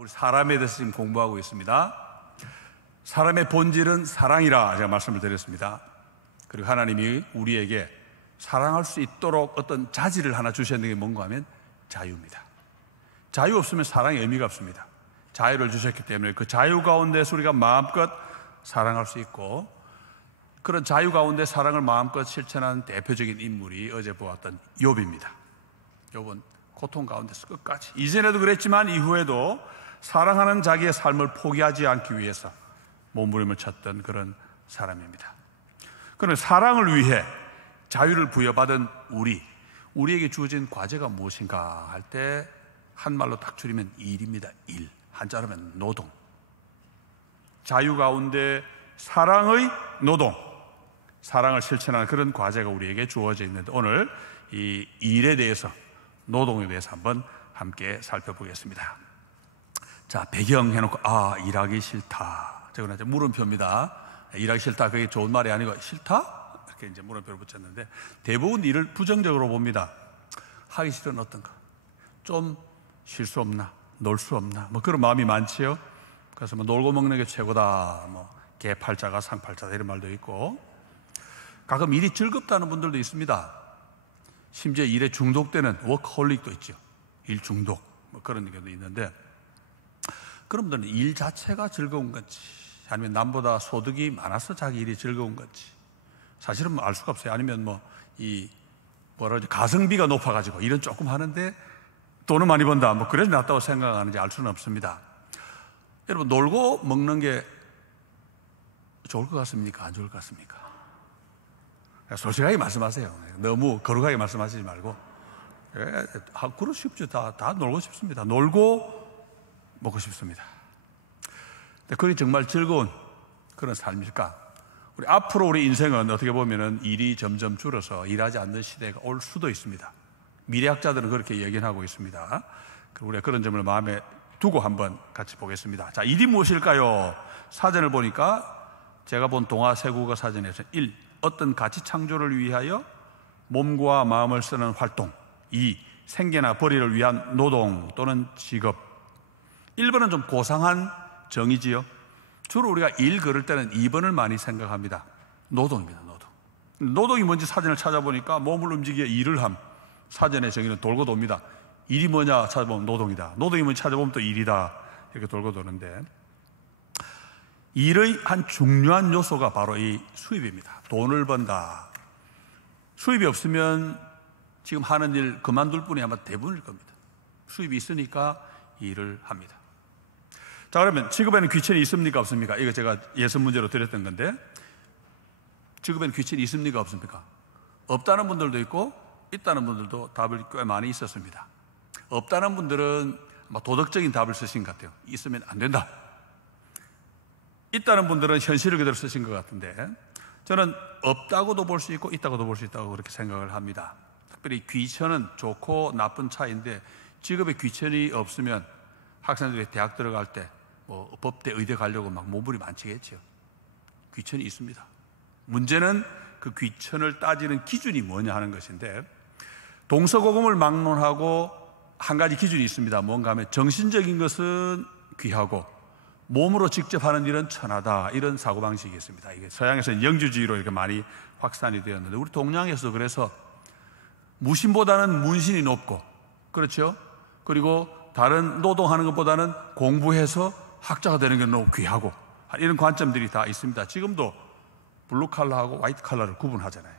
우리 사람에 대해서 지금 공부하고 있습니다. 사람의 본질은 사랑이라 제가 말씀을 드렸습니다. 그리고 하나님이 우리에게 사랑할 수 있도록 어떤 자질을 하나 주셨는 게 뭔가 하면 자유입니다. 자유 없으면 사랑의 의미가 없습니다. 자유를 주셨기 때문에 그 자유 가운데서 우리가 마음껏 사랑할 수 있고, 그런 자유 가운데 사랑을 마음껏 실천한 대표적인 인물이 어제 보았던 욥입니다. 욥은 고통 가운데서 끝까지, 이전에도 그랬지만 이후에도 사랑하는 자기의 삶을 포기하지 않기 위해서 몸부림을 쳤던 그런 사람입니다. 그런데 사랑을 위해 자유를 부여받은 우리에게 주어진 과제가 무엇인가 할 때 한말로 딱 줄이면 일입니다. 일. 한자로 하면 노동. 자유 가운데 사랑의 노동, 사랑을 실천하는 그런 과제가 우리에게 주어져 있는데, 오늘 이 일에 대해서, 노동에 대해서 한번 함께 살펴보겠습니다. 자, 배경 해놓고 일하기 싫다, 저건 이제 물음표입니다. 일하기 싫다, 그게 좋은 말이 아니고 싫다? 이렇게 이제 물음표를 붙였는데, 대부분 일을 부정적으로 봅니다. 하기 싫은 어떤가? 좀 쉴 수 없나? 놀 수 없나? 뭐 그런 마음이 많지요. 그래서 뭐 놀고 먹는 게 최고다, 뭐 개팔자가 상팔자다 이런 말도 있고, 가끔 일이 즐겁다는 분들도 있습니다. 심지어 일에 중독되는 워크홀릭도 있죠. 일 중독, 뭐 그런 경우도 있는데, 그런 분들은 일 자체가 즐거운 건지, 아니면 남보다 소득이 많아서 자기 일이 즐거운 건지 사실은 알 수가 없어요. 아니면 가성비가 높아가지고 일은 조금 하는데 돈은 많이 번다, 뭐 그래서 낫다고 생각하는지 알 수는 없습니다. 여러분, 놀고 먹는 게 좋을 것 같습니까? 안 좋을 것 같습니까? 솔직하게 말씀하세요. 너무 거룩하게 말씀하시지 말고. 그러 쉽죠. 다 놀고 싶습니다. 놀고 먹고 싶습니다. 그게 정말 즐거운 그런 삶일까? 앞으로 우리 인생은 어떻게 보면은 일이 점점 줄어서 일하지 않는 시대가 올 수도 있습니다. 미래학자들은 그렇게 예견하고 있습니다. 우리가 그런 점을 마음에 두고 한번 같이 보겠습니다. 자, 일이 무엇일까요? 사전을 보니까 제가 본 동아 세국어 사전에서 1. 어떤 가치 창조를 위하여 몸과 마음을 쓰는 활동. 2. 생계나 벌이를 위한 노동 또는 직업. 1번은 좀 고상한 정의지요. 주로 우리가 일 걸을 때는 2번을 많이 생각합니다. 노동입니다. 노동이 뭔지 사전을 찾아보니까 몸을 움직여 일을 함. 사전의 정의는 돌고 돕니다. 일이 뭐냐 찾아보면 노동이다. 노동이 뭔지 찾아보면 또 일이다. 이렇게 돌고 도는데, 일의 한 중요한 요소가 바로 이 수입입니다. 돈을 번다. 수입이 없으면 지금 하는 일 그만둘 분이 아마 대부분일 겁니다. 수입이 있으니까 일을 합니다. 자, 그러면 직업에는 귀천이 있습니까? 없습니까? 이거 제가 예선 문제로 드렸던 건데, 직업에는 귀천이 있습니까? 없습니까? 없다는 분들도 있고 있다는 분들도 답을 꽤 많이 있었습니다. 없다는 분들은 아마 도덕적인 답을 쓰신 것 같아요. 있으면 안 된다. 있다는 분들은 현실을 그대로 쓰신 것 같은데, 저는 없다고도 볼 수 있고 있다고도 볼 수 있다고 그렇게 생각을 합니다. 특별히 귀천은 좋고 나쁜 차이인데, 직업에 귀천이 없으면 학생들이 대학 들어갈 때 법대, 의대 가려고 막 몸부림 많지겠죠. 귀천이 있습니다. 문제는 그 귀천을 따지는 기준이 뭐냐 하는 것인데, 동서고금을 막론하고 한 가지 기준이 있습니다. 뭔가 하면 정신적인 것은 귀하고 몸으로 직접 하는 일은 천하다, 이런 사고방식이 있습니다. 이게 서양에서는 영주주의로 이렇게 많이 확산이 되었는데, 우리 동양에서도 그래서 무신보다는 문신이 높고, 그렇죠? 그리고 다른 노동하는 것보다는 공부해서 학자가 되는 게 너무 귀하고, 이런 관점들이 다 있습니다. 지금도 블루 칼라하고 화이트 칼라를 구분하잖아요.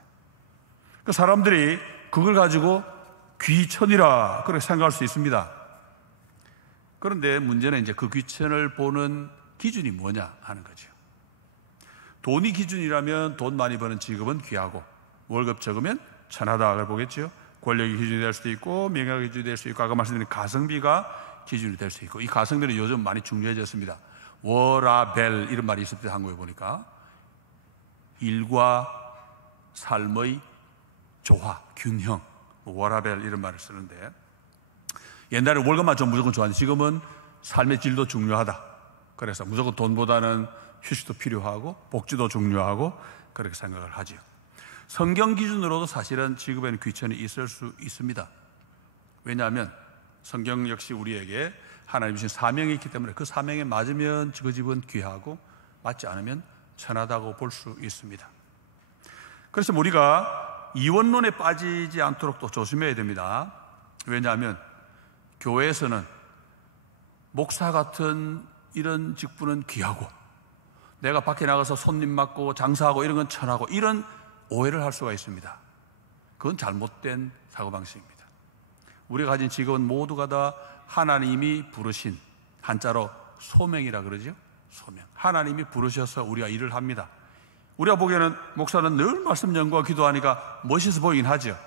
그 사람들이 그걸 가지고 귀천이라 그렇게 생각할 수 있습니다. 그런데 문제는 이제 그 귀천을 보는 기준이 뭐냐 하는 거죠. 돈이 기준이라면 돈 많이 버는 직업은 귀하고, 월급 적으면 천하다 그걸 보겠죠. 권력이 기준이 될 수도 있고, 명예가 기준이 될 수 있고, 아까 말씀드린 가성비가 기준이 될 수 있고, 이 가성비는 요즘 많이 중요해졌습니다. 워라벨 이런 말이 있을 때 한국에 보니까 일과 삶의 조화, 균형, 워라벨 이런 말을 쓰는데, 옛날에 월급만 좀 무조건 좋아하는데 지금은 삶의 질도 중요하다. 그래서 무조건 돈보다는 휴식도 필요하고 복지도 중요하고 그렇게 생각을 하지요. 성경 기준으로도 사실은 직업에는 귀천이 있을 수 있습니다. 왜냐하면 성경 역시 우리에게 하나님 주신 사명이 있기 때문에 그 사명에 맞으면 그 집은 귀하고 맞지 않으면 천하다고 볼 수 있습니다. 그래서 우리가 이원론에 빠지지 않도록 또 조심해야 됩니다. 왜냐하면 교회에서는 목사 같은 이런 직분은 귀하고 내가 밖에 나가서 손님 맡고 장사하고 이런 건 천하고 이런 오해를 할 수가 있습니다. 그건 잘못된 사고방식입니다. 우리가 가진 직업은 모두가 다 하나님이 부르신, 한자로 소명이라 그러죠. 소명. 하나님이 부르셔서 우리가 일을 합니다. 우리가 보기에는 목사는 늘 말씀 연구와 기도하니까 멋있어 보이긴 하죠.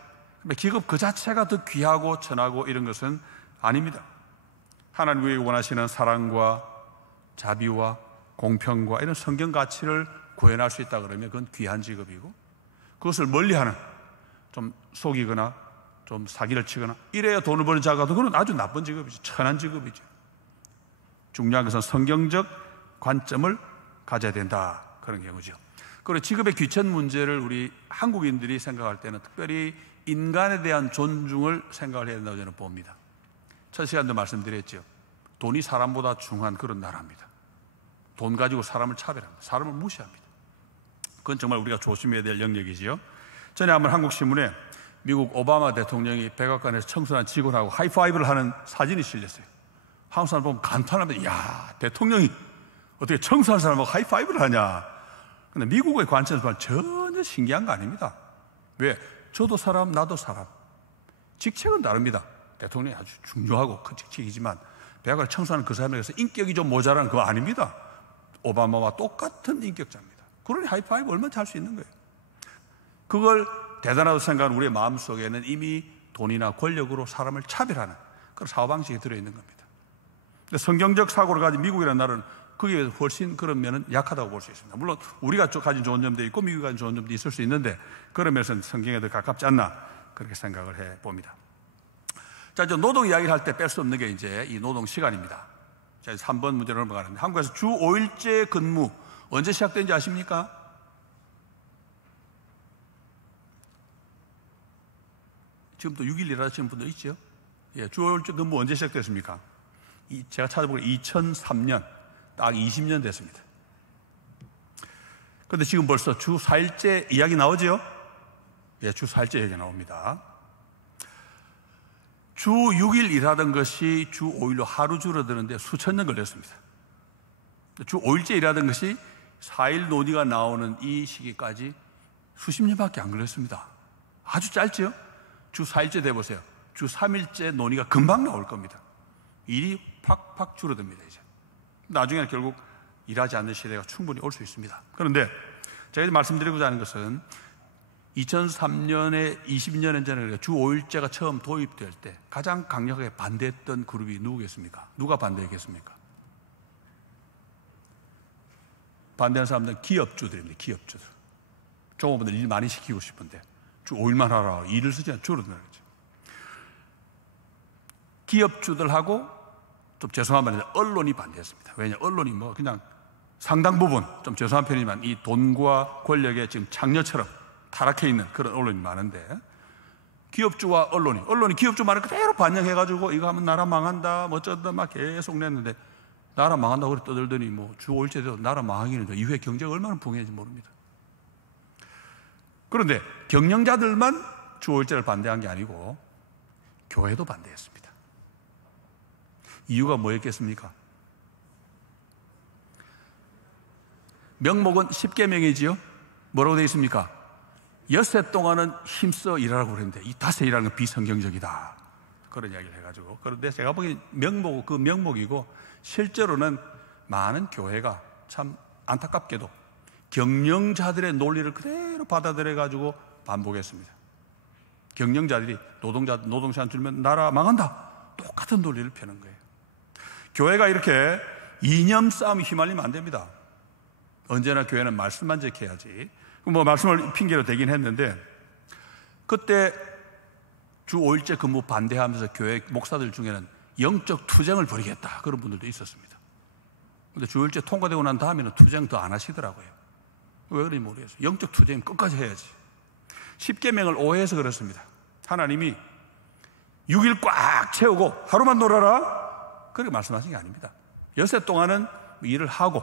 그런데 기업 그 자체가 더 귀하고 천하고 이런 것은 아닙니다. 하나님 우리에게 원하시는 사랑과 자비와 공평과 이런 성경 가치를 구현할 수 있다 그러면 그건 귀한 직업이고, 그것을 멀리하는, 좀 속이거나 좀 사기를 치거나 이래야 돈을 버는 자가도 그건 아주 나쁜 직업이죠. 천한 직업이죠. 중요한 것은 성경적 관점을 가져야 된다, 그런 경우죠. 그리고 직업의 귀천 문제를 우리 한국인들이 생각할 때는 특별히 인간에 대한 존중을 생각을 해야 된다고 저는 봅니다. 첫 시간도 말씀드렸죠. 돈이 사람보다 중요한 그런 나라입니다. 돈 가지고 사람을 차별합니다. 사람을 무시합니다. 그건 정말 우리가 조심해야 될 영역이지요. 전에 한번 한국신문에 미국 오바마 대통령이 백악관에서 청순한 직원하고 하이파이브를 하는 사진이 실렸어요. 한국 사람 보면 감탄합니다. 이야, 대통령이 어떻게 청순한 사람하고 하이파이브를 하냐. 근데 미국의 관점에서 보면 전혀 신기한 거 아닙니다. 왜? 저도 사람, 나도 사람. 직책은 다릅니다. 대통령이 아주 중요하고 큰 직책이지만 백악관을 청소하는 그 사람에게서 인격이 좀 모자란 그거 아닙니다. 오바마와 똑같은 인격자입니다. 그러니 하이파이브 얼마나 할 수 있는 거예요. 그걸 대단하다고 생각하는 우리의 마음속에는 이미 돈이나 권력으로 사람을 차별하는 그런 사고방식이 들어있는 겁니다. 근데 성경적 사고를 가진 미국이라는 나라는 거기에 비해서 훨씬 그런 면은 약하다고 볼 수 있습니다. 물론 우리가 가진 좋은 점도 있고 미국이 가진 좋은 점도 있을 수 있는데 그런 면에서는 성경에 더 가깝지 않나 그렇게 생각을 해봅니다. 자, 이제 노동 이야기를 할 때 뺄 수 없는 게 이제 이 노동 시간입니다. 자, 3번 문제로 넘어가는데 한국에서 주 5일제 근무 언제 시작된지 아십니까? 지금도 6일 일하시는 분들 있죠? 예, 주 5일제 근무 언제 시작됐습니까? 제가 찾아보니 2003년, 딱 20년 됐습니다. 그런데 지금 벌써 주 4일제 이야기 나오죠? 예, 주 4일제 이야기 나옵니다. 주 6일 일하던 것이 주 5일로 하루 줄어드는데 수천 년 걸렸습니다. 주 5일째 일하던 것이 4일 논의가 나오는 이 시기까지 수십 년밖에 안 걸렸습니다. 아주 짧죠? 주 4일째 돼보세요. 주 3일째 논의가 금방 나올 겁니다. 일이 팍팍 줄어듭니다. 이제 나중에는 결국 일하지 않는 시대가 충분히 올 수 있습니다. 그런데 제가 말씀드리고자 하는 것은 2003년에 20년 전에 주 5일제가 처음 도입될 때 가장 강력하게 반대했던 그룹이 누구겠습니까? 누가 반대했겠습니까? 반대하는 사람들은 기업주들입니다. 기업주들. 종업원들 일 많이 시키고 싶은데 주 5일만 하라. 일을 쓰지 않고 줄어든다는 거죠. 기업주들하고 좀 죄송한 말인데 언론이 반대했습니다. 왜냐? 언론이 뭐 그냥 상당 부분 좀 죄송한 편이지만 이 돈과 권력에 지금 장녀처럼 타락해 있는 그런 언론이 많은데 기업주와 언론이 기업주 말을 그대로 반영해가지고 이거 하면 나라 망한다 뭐 어쩌다 막 계속 냈는데 나라 망한다고 그래 떠들더니 뭐 주 5일째도 나라 망하기는 이후에 경제가 얼마나 붕해진지 모릅니다. 그런데 경영자들만 주 5일째를 반대한 게 아니고 교회도 반대했습니다. 이유가 뭐였겠습니까? 명목은 10계명이지요. 뭐라고 되어 있습니까? 엿새 동안은 힘써 일하라고 그랬는데 이 닷새 일하는 건 비성경적이다. 그런 이야기를 해가지고. 그런데 제가 보기엔 명목, 그 명목이고 실제로는 많은 교회가 참 안타깝게도 경영자들의 논리를 그대로 받아들여가지고 반복했습니다. 경영자들이 노동시간 줄면 나라 망한다. 똑같은 논리를 펴는 거예요. 교회가 이렇게 이념 싸움에 휘말리면 안 됩니다. 언제나 교회는 말씀만 지켜야지. 뭐 말씀을 핑계로 대긴 했는데 그때 주 5일째 근무 반대하면서 교회 목사들 중에는 영적 투쟁을 벌이겠다 그런 분들도 있었습니다. 그런데 주 5일째 통과되고 난 다음에는 투쟁 더 안 하시더라고요. 왜 그런지 모르겠어요. 영적 투쟁 끝까지 해야지. 10계명을 오해해서 그렇습니다. 하나님이 6일 꽉 채우고 하루만 놀아라. 그렇게 말씀하신 게 아닙니다. 엿새 동안은 일을 하고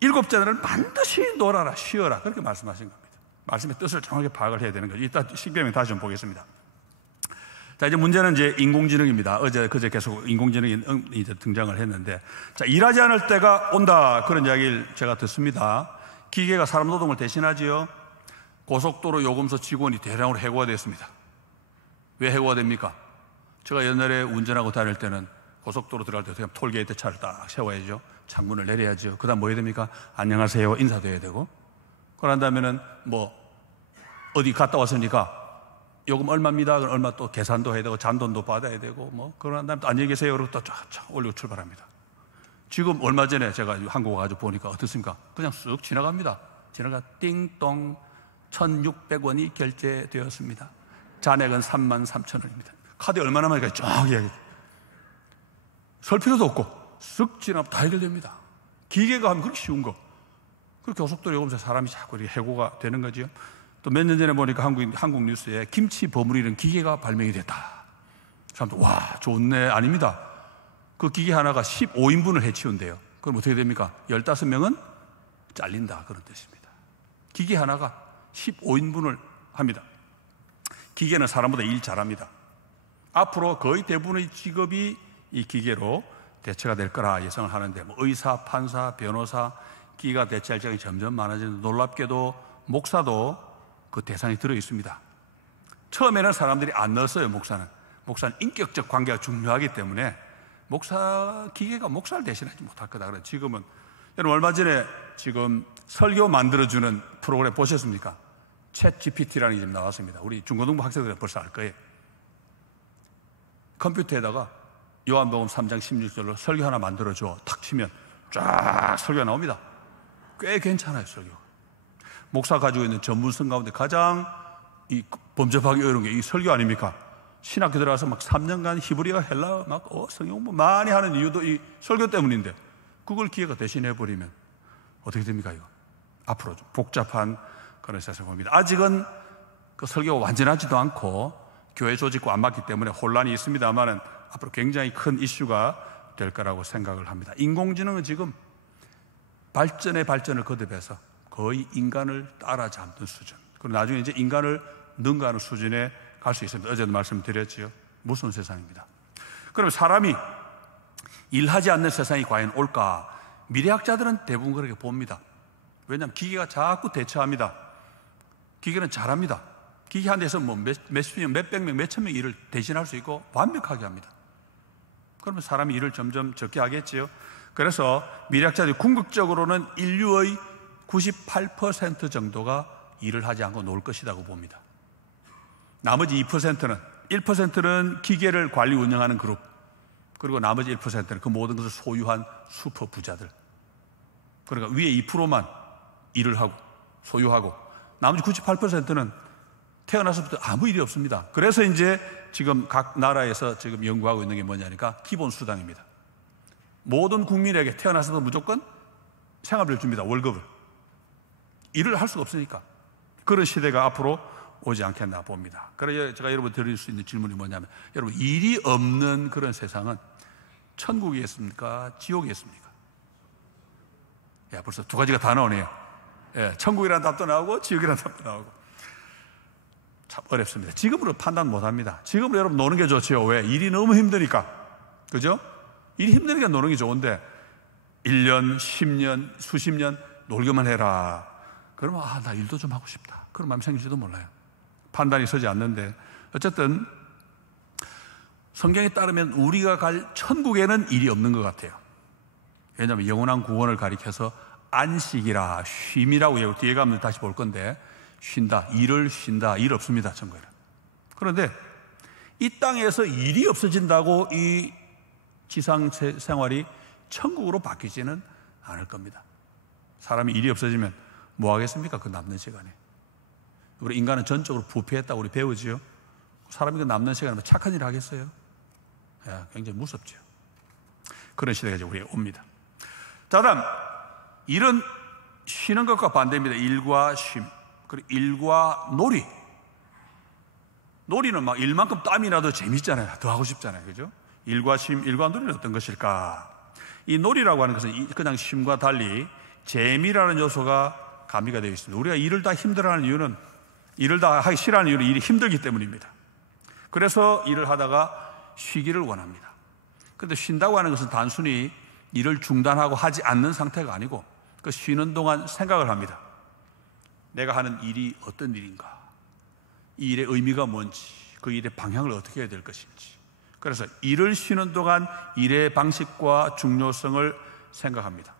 일곱째는 반드시 놀아라, 쉬어라, 그렇게 말씀하신 겁니다. 말씀의 뜻을 정확하게 파악을 해야 되는 거죠. 이따 십계명 다시 좀 보겠습니다. 자, 이제 문제는 이제 인공지능입니다. 그제 계속 인공지능이 이제 등장을 했는데, 자, 일하지 않을 때가 온다, 그런 이야기를 제가 듣습니다. 기계가 사람 노동을 대신하지요. 고속도로 요금소 직원이 대량으로 해고가 됐습니다. 왜 해고가 됩니까? 제가 옛날에 운전하고 다닐 때는 고속도로 들어갈 때 그냥 톨게이트 차를 딱 세워야죠. 창문을 내려야죠. 그 다음 뭐 해야 됩니까? 안녕하세요 인사도 해야 되고, 그런 다음에는 뭐 어디 갔다 왔으니까 요금 얼마입니다. 그럼 얼마 또 계산도 해야 되고 잔돈도 받아야 되고, 뭐 그런 다음에 또 안녕히 계세요 그러고 또 쫙 올리고 출발합니다. 지금 얼마 전에 제가 한국 와가지고 보니까 어떻습니까? 그냥 쓱 지나갑니다. 지나가 띵동 1,600원이 결제되었습니다. 잔액은 33,000원입니다. 카드에 얼마 남았을까요? 쫙 이야기. 설 필요도 없고 쓱 지나면 다 해결됩니다. 기계가 하면 그렇게 쉬운 거. 그렇게 고속도로 요금소 사람이 자꾸 이렇게 해고가 되는 거죠. 또 몇 년 전에 보니까 한국 뉴스에 김치 버무리는 기계가 발명이 됐다. 사람들 와 좋네. 아닙니다. 그 기계 하나가 15인분을 해치운대요. 그럼 어떻게 됩니까? 15명은 잘린다, 그런 뜻입니다. 기계 하나가 15인분을 합니다. 기계는 사람보다 일 잘합니다. 앞으로 거의 대부분의 직업이 이 기계로 대체가 될 거라 예상을 하는데, 뭐 의사, 판사, 변호사, 기계가 대체할 적이 점점 많아지는데, 놀랍게도 목사도 그 대상이 들어 있습니다. 처음에는 사람들이 안 넣었어요. 목사는 인격적 관계가 중요하기 때문에 기계가 목사를 대신하지 못할 거다. 그래 지금은, 여러분 얼마 전에 지금 설교 만들어주는 프로그램 보셨습니까? 챗 GPT라는 게 지금 나왔습니다. 우리 중고등부 학생들은 벌써 알 거예요. 컴퓨터에다가 요한복음 3장 16절로 설교 하나 만들어줘 탁 치면 쫙 설교가 나옵니다. 꽤 괜찮아요. 설교. 목사 가지고 있는 전문성 가운데 가장 범접하기 어려운 게 이 설교 아닙니까? 신학교 들어가서 막 3년간 히브리어, 헬라어 막 성경 공부 많이 하는 이유도 이 설교 때문인데, 그걸 기계가 대신해 버리면 어떻게 됩니까? 이거 앞으로 좀 복잡한 그런 세상을 봅니다. 아직은 그 설교가 완전하지도 않고 교회 조직과 안 맞기 때문에 혼란이 있습니다만은 앞으로 굉장히 큰 이슈가 될 거라고 생각을 합니다. 인공지능은 지금 발전의 발전을 거듭해서 거의 인간을 따라잡는 수준, 그리고 나중에 이제 인간을 능가하는 수준에 갈 수 있습니다. 어제도 말씀드렸지요. 무서운 세상입니다. 그럼 사람이 일하지 않는 세상이 과연 올까? 미래학자들은 대부분 그렇게 봅니다. 왜냐하면 기계가 자꾸 대처합니다. 기계는 잘합니다. 기계 한 대에서 뭐 몇십 명, 몇백 명, 몇천 명 일을 대신할 수 있고 완벽하게 합니다. 그러면 사람이 일을 점점 적게 하겠지요. 그래서 미래학자들이 궁극적으로는 인류의 98% 정도가 일을 하지 않고 놀 것이라고 봅니다. 나머지 1%는 기계를 관리 운영하는 그룹, 그리고 나머지 1%는 그 모든 것을 소유한 슈퍼 부자들. 그러니까 위에 2%만 일을 하고 소유하고 나머지 98%는 태어나서부터 아무 일이 없습니다. 그래서 이제 지금 각 나라에서 지금 연구하고 있는 게 뭐냐니까 기본 수당입니다. 모든 국민에게 태어나서도 무조건 생활비를 줍니다. 월급을. 일을 할 수가 없으니까. 그런 시대가 앞으로 오지 않겠나 봅니다. 그래서 제가 여러분 드릴 수 있는 질문이 뭐냐면, 여러분 일이 없는 그런 세상은 천국이겠습니까? 지옥이겠습니까? 야, 벌써 두 가지가 다 나오네요. 예, 천국이라는 답도 나오고 지옥이라는 답도 나오고. 참 어렵습니다. 지금으로 판단 못합니다. 지금으로 여러분 노는 게 좋죠. 왜? 일이 너무 힘드니까. 그죠? 일이 힘드니까 노는 게 좋은데 1년, 10년, 수십 년 놀기만 해라. 그러면 나 일도 좀 하고 싶다, 그런 마음이 생길지도 몰라요. 판단이 서지 않는데, 어쨌든 성경에 따르면 우리가 갈 천국에는 일이 없는 것 같아요. 왜냐하면 영원한 구원을 가리켜서 안식이라, 쉼이라고 뒤에 가면 다시 볼 건데, 쉰다, 일을 쉰다, 일 없습니다, 천국에는. 그런데 이 땅에서 일이 없어진다고 이 지상 생활이 천국으로 바뀌지는 않을 겁니다. 사람이 일이 없어지면 뭐 하겠습니까? 그 남는 시간에. 우리 인간은 전적으로 부패했다고 우리 배우지요. 사람이 그 남는 시간에 뭐 착한 일을 하겠어요? 야, 굉장히 무섭죠. 그런 시대가 이제 우리에게 옵니다. 자, 다음 일은 쉬는 것과 반대입니다. 일과 쉼, 그리고 일과 놀이. 놀이는 막 일만큼 땀이 나도 재밌잖아요. 더 하고 싶잖아요. 그죠? 일과 쉼, 일과 놀이는 어떤 것일까? 이 놀이라고 하는 것은 그냥 쉼과 달리 재미라는 요소가 가미가 되어 있습니다. 우리가 일을 다 힘들어하는 이유는, 일을 다 하기 싫어하는 이유는 일이 힘들기 때문입니다. 그래서 일을 하다가 쉬기를 원합니다. 그런데 쉰다고 하는 것은 단순히 일을 중단하고 하지 않는 상태가 아니고 그 쉬는 동안 생각을 합니다. 내가 하는 일이 어떤 일인가? 이 일의 의미가 뭔지, 그 일의 방향을 어떻게 해야 될 것인지. 그래서 일을 쉬는 동안 일의 방식과 중요성을 생각합니다.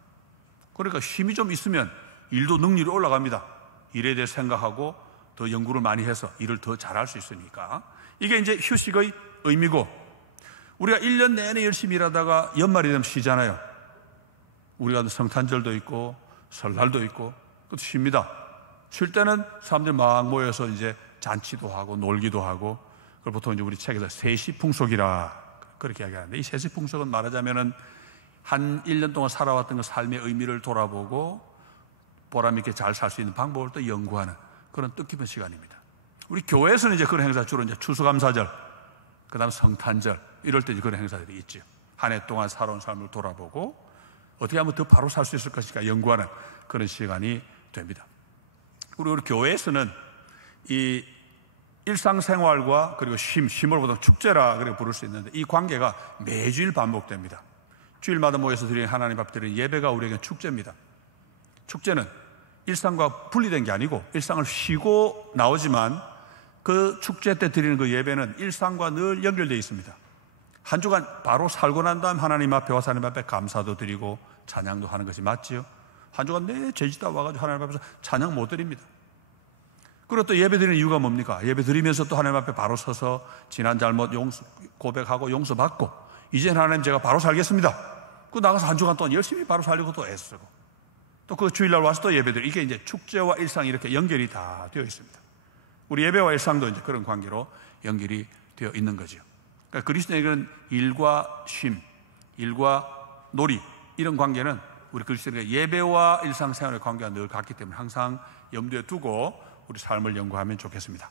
그러니까 쉼이 좀 있으면 일도 능률이 올라갑니다. 일에 대해 생각하고 더 연구를 많이 해서 일을 더 잘할 수 있으니까. 이게 이제 휴식의 의미고, 우리가 1년 내내 열심히 일하다가 연말이 되면 쉬잖아요. 우리가 성탄절도 있고 설날도 있고 그것도 쉽니다. 쉴 때는 사람들이 막 모여서 이제 잔치도 하고 놀기도 하고, 그걸 보통 이제 우리 책에서 세시풍속이라 그렇게 이야기하는데, 이 세시풍속은 말하자면은 한 1년 동안 살아왔던 그 삶의 의미를 돌아보고 보람 있게 잘 살 수 있는 방법을 또 연구하는 그런 뜻깊은 시간입니다. 우리 교회에서는 이제 그런 행사 주로 이제 추수감사절, 그다음 성탄절 이럴 때 이제 그런 행사들이 있죠. 한 해 동안 살아온 삶을 돌아보고 어떻게 하면 더 바로 살 수 있을 것인가 연구하는 그런 시간이 됩니다. 그리고 우리 교회에서는 이 일상생활과 그리고 쉼을 보통 축제라 그렇게 부를 수 있는데, 이 관계가 매주일 반복됩니다. 주일마다 모여서 드리는 하나님 앞에 드리는 예배가 우리에게 축제입니다. 축제는 일상과 분리된 게 아니고 일상을 쉬고 나오지만 그 축제 때 드리는 그 예배는 일상과 늘 연결되어 있습니다. 한 주간 바로 살고 난 다음 하나님 앞에 와서 하나님 앞에 감사도 드리고 찬양도 하는 것이 맞지요. 한 주간 내 죄짓다 와가지고 하나님 앞에서 찬양 못 드립니다. 그리고 또 예배 드리는 이유가 뭡니까? 예배 드리면서 또 하나님 앞에 바로 서서 지난 잘못 고백하고 용서받고, 이제 하나님 제가 바로 살겠습니다. 그 나가서 한 주간 동안 열심히 바로 살려고 또 애쓰고, 또 그 주일날 와서 또 예배 드리고, 이게 이제 축제와 일상이 이렇게 연결이 다 되어 있습니다. 우리 예배와 일상도 이제 그런 관계로 연결이 되어 있는 거죠. 그러니까 그리스도인에게는 일과 쉼, 일과 놀이, 이런 관계는 우리 그리스도인에게 예배와 일상생활의 관계가 늘 같기 때문에 항상 염두에 두고 우리 삶을 연구하면 좋겠습니다.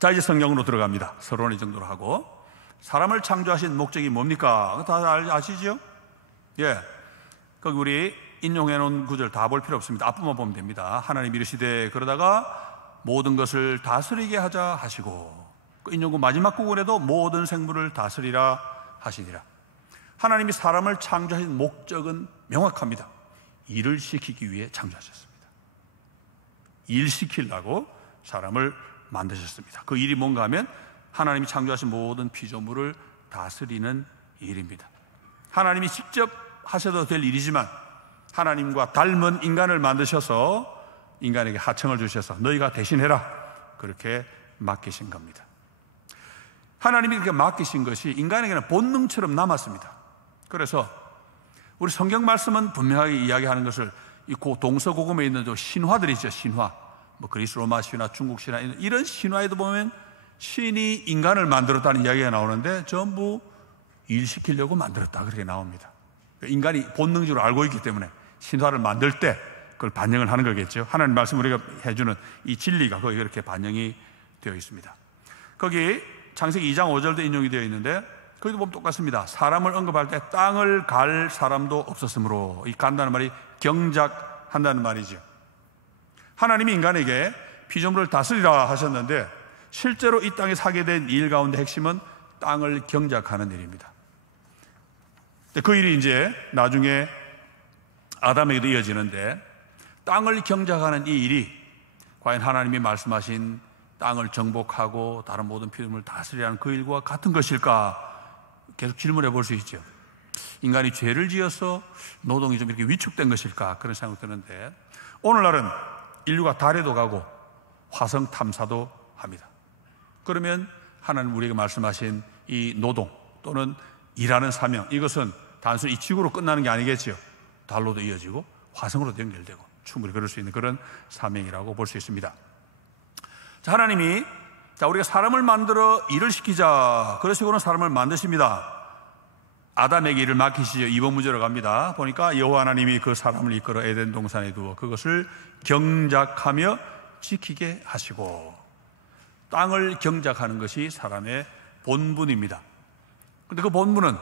자, 이제 성경으로 들어갑니다. 서론을 이 정도로 하고, 사람을 창조하신 목적이 뭡니까? 다 아시죠? 예. 거기 우리 인용해 놓은 구절 다 볼 필요 없습니다. 앞부분만 보면 됩니다. 하나님 이르시되 그러다가 모든 것을 다스리게 하자 하시고, 그 인용구 마지막 구절에도 모든 생물을 다스리라 하시니라. 하나님이 사람을 창조하신 목적은 명확합니다. 일을 시키기 위해 창조하셨습니다. 일 시키려고 사람을 만드셨습니다. 그 일이 뭔가 하면 하나님이 창조하신 모든 피조물을 다스리는 일입니다. 하나님이 직접 하셔도 될 일이지만 하나님과 닮은 인간을 만드셔서 인간에게 하청을 주셔서 너희가 대신해라, 그렇게 맡기신 겁니다. 하나님이 그렇게 맡기신 것이 인간에게는 본능처럼 남았습니다. 그래서 우리 성경 말씀은 분명하게 이야기하는 것을, 이 동서고금에 있는 신화들이 있죠. 신화, 뭐 그리스 로마 신화, 중국 신화, 이런 신화에도 보면 신이 인간을 만들었다는 이야기가 나오는데 전부 일시키려고 만들었다, 그렇게 나옵니다. 인간이 본능적으로 알고 있기 때문에 신화를 만들 때 그걸 반영을 하는 거겠죠. 하나님 말씀 우리가 해주는 이 진리가 거기 그렇게 반영이 되어 있습니다. 거기 창세기 2장 5절도 인용이 되어 있는데, 거기도 보면 똑같습니다. 사람을 언급할 때 땅을 갈 사람도 없었으므로, 이 간다는 말이 경작한다는 말이죠. 하나님이 인간에게 피조물을 다스리라 하셨는데, 실제로 이 땅에 사게 된 일 가운데 핵심은 땅을 경작하는 일입니다. 그 일이 이제 나중에 아담에게도 이어지는데, 땅을 경작하는 이 일이 과연 하나님이 말씀하신 땅을 정복하고 다른 모든 피조물을 다스리라는 그 일과 같은 것일까? 계속 질문해 볼 수 있죠. 인간이 죄를 지어서 노동이 좀 이렇게 위축된 것일까? 그런 생각이 드는데, 오늘날은 인류가 달에도 가고 화성 탐사도 합니다. 그러면 하나님 우리에게 말씀하신 이 노동 또는 일하는 사명, 이것은 단순히 이 지구로 끝나는 게 아니겠죠. 달로도 이어지고 화성으로도 연결되고 충분히 그럴 수 있는 그런 사명이라고 볼 수 있습니다. 자, 하나님이 우리가 사람을 만들어 일을 시키자, 그러시고는 사람을 만드십니다. 아담에게 일을 맡기시죠. 2번 문제로 갑니다. 보니까 여호와 하나님이 그 사람을 이끌어 에덴 동산에 두어 그것을 경작하며 지키게 하시고, 땅을 경작하는 것이 사람의 본분입니다. 그런데 그 본문은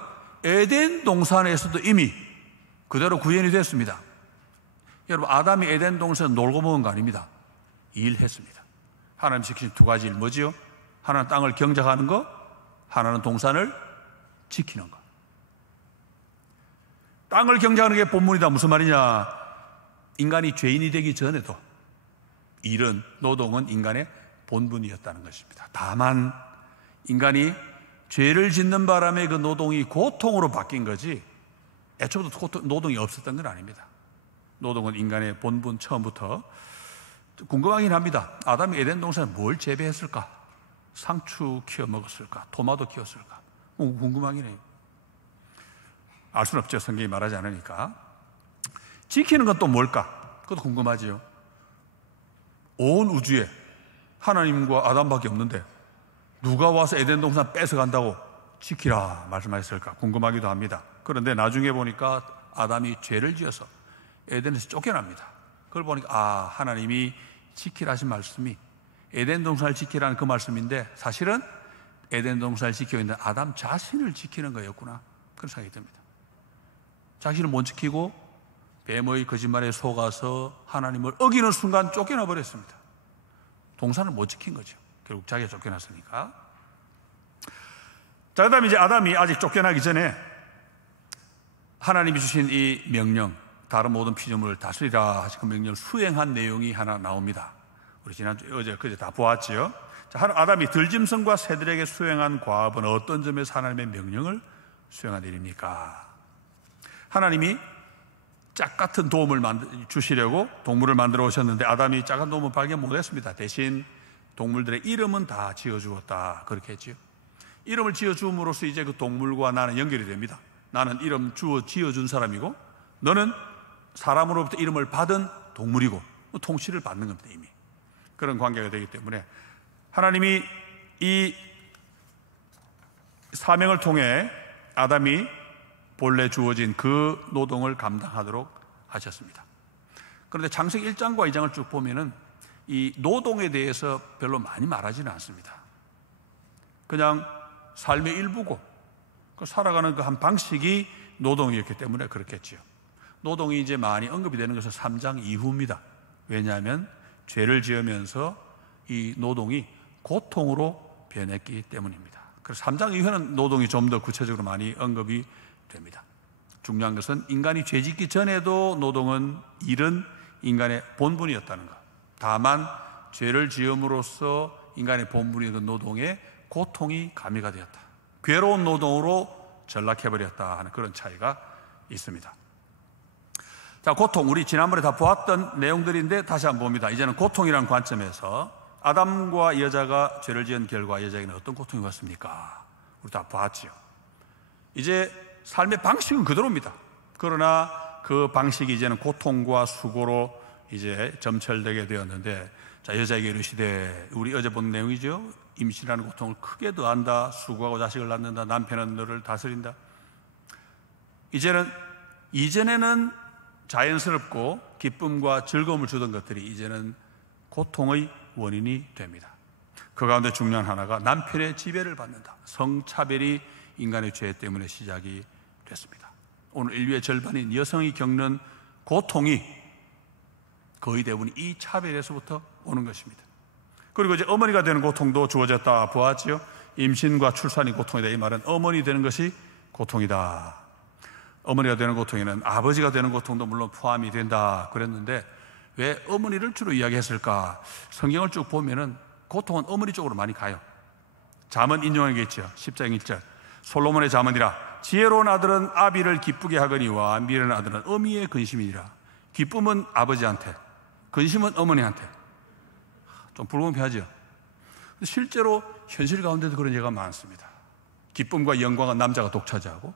에덴 동산에서도 이미 그대로 구현이 됐습니다. 여러분, 아담이 에덴 동산에서 놀고 먹은 거 아닙니다. 일했습니다. 하나님 시키신 두 가지 일 뭐지요? 하나는 땅을 경작하는 거, 하나는 동산을 지키는 거. 땅을 경작하는 게 본문이다. 무슨 말이냐? 인간이 죄인이 되기 전에도 일은, 노동은 인간의 본분이었다는 것입니다. 다만 인간이 죄를 짓는 바람에 그 노동이 고통으로 바뀐 거지 애초부터 노동이 없었던 건 아닙니다. 노동은 인간의 본분, 처음부터. 궁금하긴 합니다. 아담이 에덴 동산에 뭘 재배했을까? 상추 키워 먹었을까? 토마토 키웠을까? 궁금하긴 해요. 알 수는 없죠. 성경이 말하지 않으니까. 지키는 건 또 뭘까? 그것도 궁금하지요. 온 우주에 하나님과 아담밖에 없는데 누가 와서 에덴 동산 뺏어간다고 지키라 말씀하셨을까? 궁금하기도 합니다. 그런데 나중에 보니까 아담이 죄를 지어서 에덴에서 쫓겨납니다. 그걸 보니까 하나님이 지키라 하신 말씀이 에덴 동산을 지키라는 그 말씀인데 사실은 에덴 동산을 지키고 있는 아담 자신을 지키는 거였구나. 그런 생각이 듭니다. 자신을 못 지키고 뱀의 거짓말에 속아서 하나님을 어기는 순간 쫓겨나 버렸습니다. 동산을 못 지킨 거죠. 결국 자기가 쫓겨났으니까. 자, 그 다음에 이제 아담이 아직 쫓겨나기 전에 하나님이 주신 이 명령, 다른 모든 피조물을 다스리라 하신 그 명령을 수행한 내용이 하나 나옵니다. 우리 지난주, 어제, 그제 다 보았지요. 자, 아담이 들짐승과 새들에게 수행한 과업은 어떤 점에서 하나님의 명령을 수행한 일입니까? 하나님이 짝 같은 도움을 주시려고 동물을 만들어 오셨는데 아담이 짝한 도움을 발견 못했습니다. 대신 동물들의 이름은 다 지어주었다. 그렇게 했지요. 이름을 지어줌으로써 이제 그 동물과 나는 연결이 됩니다. 나는 이름 지어준 사람이고 너는 사람으로부터 이름을 받은 동물이고 통치를 받는 겁니다. 이미 그런 관계가 되기 때문에 하나님이 이 사명을 통해 아담이 본래 주어진 그 노동을 감당하도록 하셨습니다. 그런데 창세기 1장과 2장을 쭉 보면은 이 노동에 대해서 별로 많이 말하지는 않습니다. 그냥 삶의 일부고 살아가는 그 한 방식이 노동이었기 때문에 그렇겠지요. 노동이 이제 많이 언급이 되는 것은 3장 이후입니다. 왜냐하면 죄를 지으면서 이 노동이 고통으로 변했기 때문입니다. 그래서 3장 이후에는 노동이 좀 더 구체적으로 많이 언급이 됩니다. 중요한 것은 인간이 죄 짓기 전에도 노동은, 일은 인간의 본분이었다는 것. 다만 죄를 지음으로써 인간의 본분이었던 노동에 고통이 가미가 되었다. 괴로운 노동으로 전락해버렸다 하는 그런 차이가 있습니다. 자, 고통, 우리 지난번에 다 보았던 내용들인데 다시 한번 봅니다. 이제는 고통이라는 관점에서 아담과 여자가 죄를 지은 결과 여자에게는 어떤 고통이 왔습니까? 우리 다 보았지요. 이제 삶의 방식은 그대로입니다. 그러나 그 방식이 이제는 고통과 수고로 이제 점철되게 되었는데, 자, 여자에게 이르시되, 우리 어제 본 내용이죠. 임신하는 고통을 크게 더한다. 수고하고 자식을 낳는다. 남편은 너를 다스린다. 이전에는 자연스럽고 기쁨과 즐거움을 주던 것들이 이제는 고통의 원인이 됩니다. 그 가운데 중요한 하나가 남편의 지배를 받는다. 성차별이 인간의 죄 때문에 시작이 됐습니다. 오늘 인류의 절반인 여성이 겪는 고통이 거의 대부분 이 차별에서부터 오는 것입니다. 그리고 이제 어머니가 되는 고통도 주어졌다 보았지요. 임신과 출산이 고통이다. 이 말은 어머니 되는 것이 고통이다. 어머니가 되는 고통에는 아버지가 되는 고통도 물론 포함이 된다 그랬는데 왜 어머니를 주로 이야기했을까? 성경을 쭉 보면은 고통은 어머니 쪽으로 많이 가요. 잠언 인용한 게 있죠. 10장 1절 솔로몬의 잠언이라 지혜로운 아들은 아비를 기쁘게 하거니와 미련한 아들은 어미의 근심이니라. 기쁨은 아버지한테, 근심은 어머니한테. 좀 불공평하죠. 실제로 현실 가운데도 그런 예가 많습니다. 기쁨과 영광은 남자가 독차지하고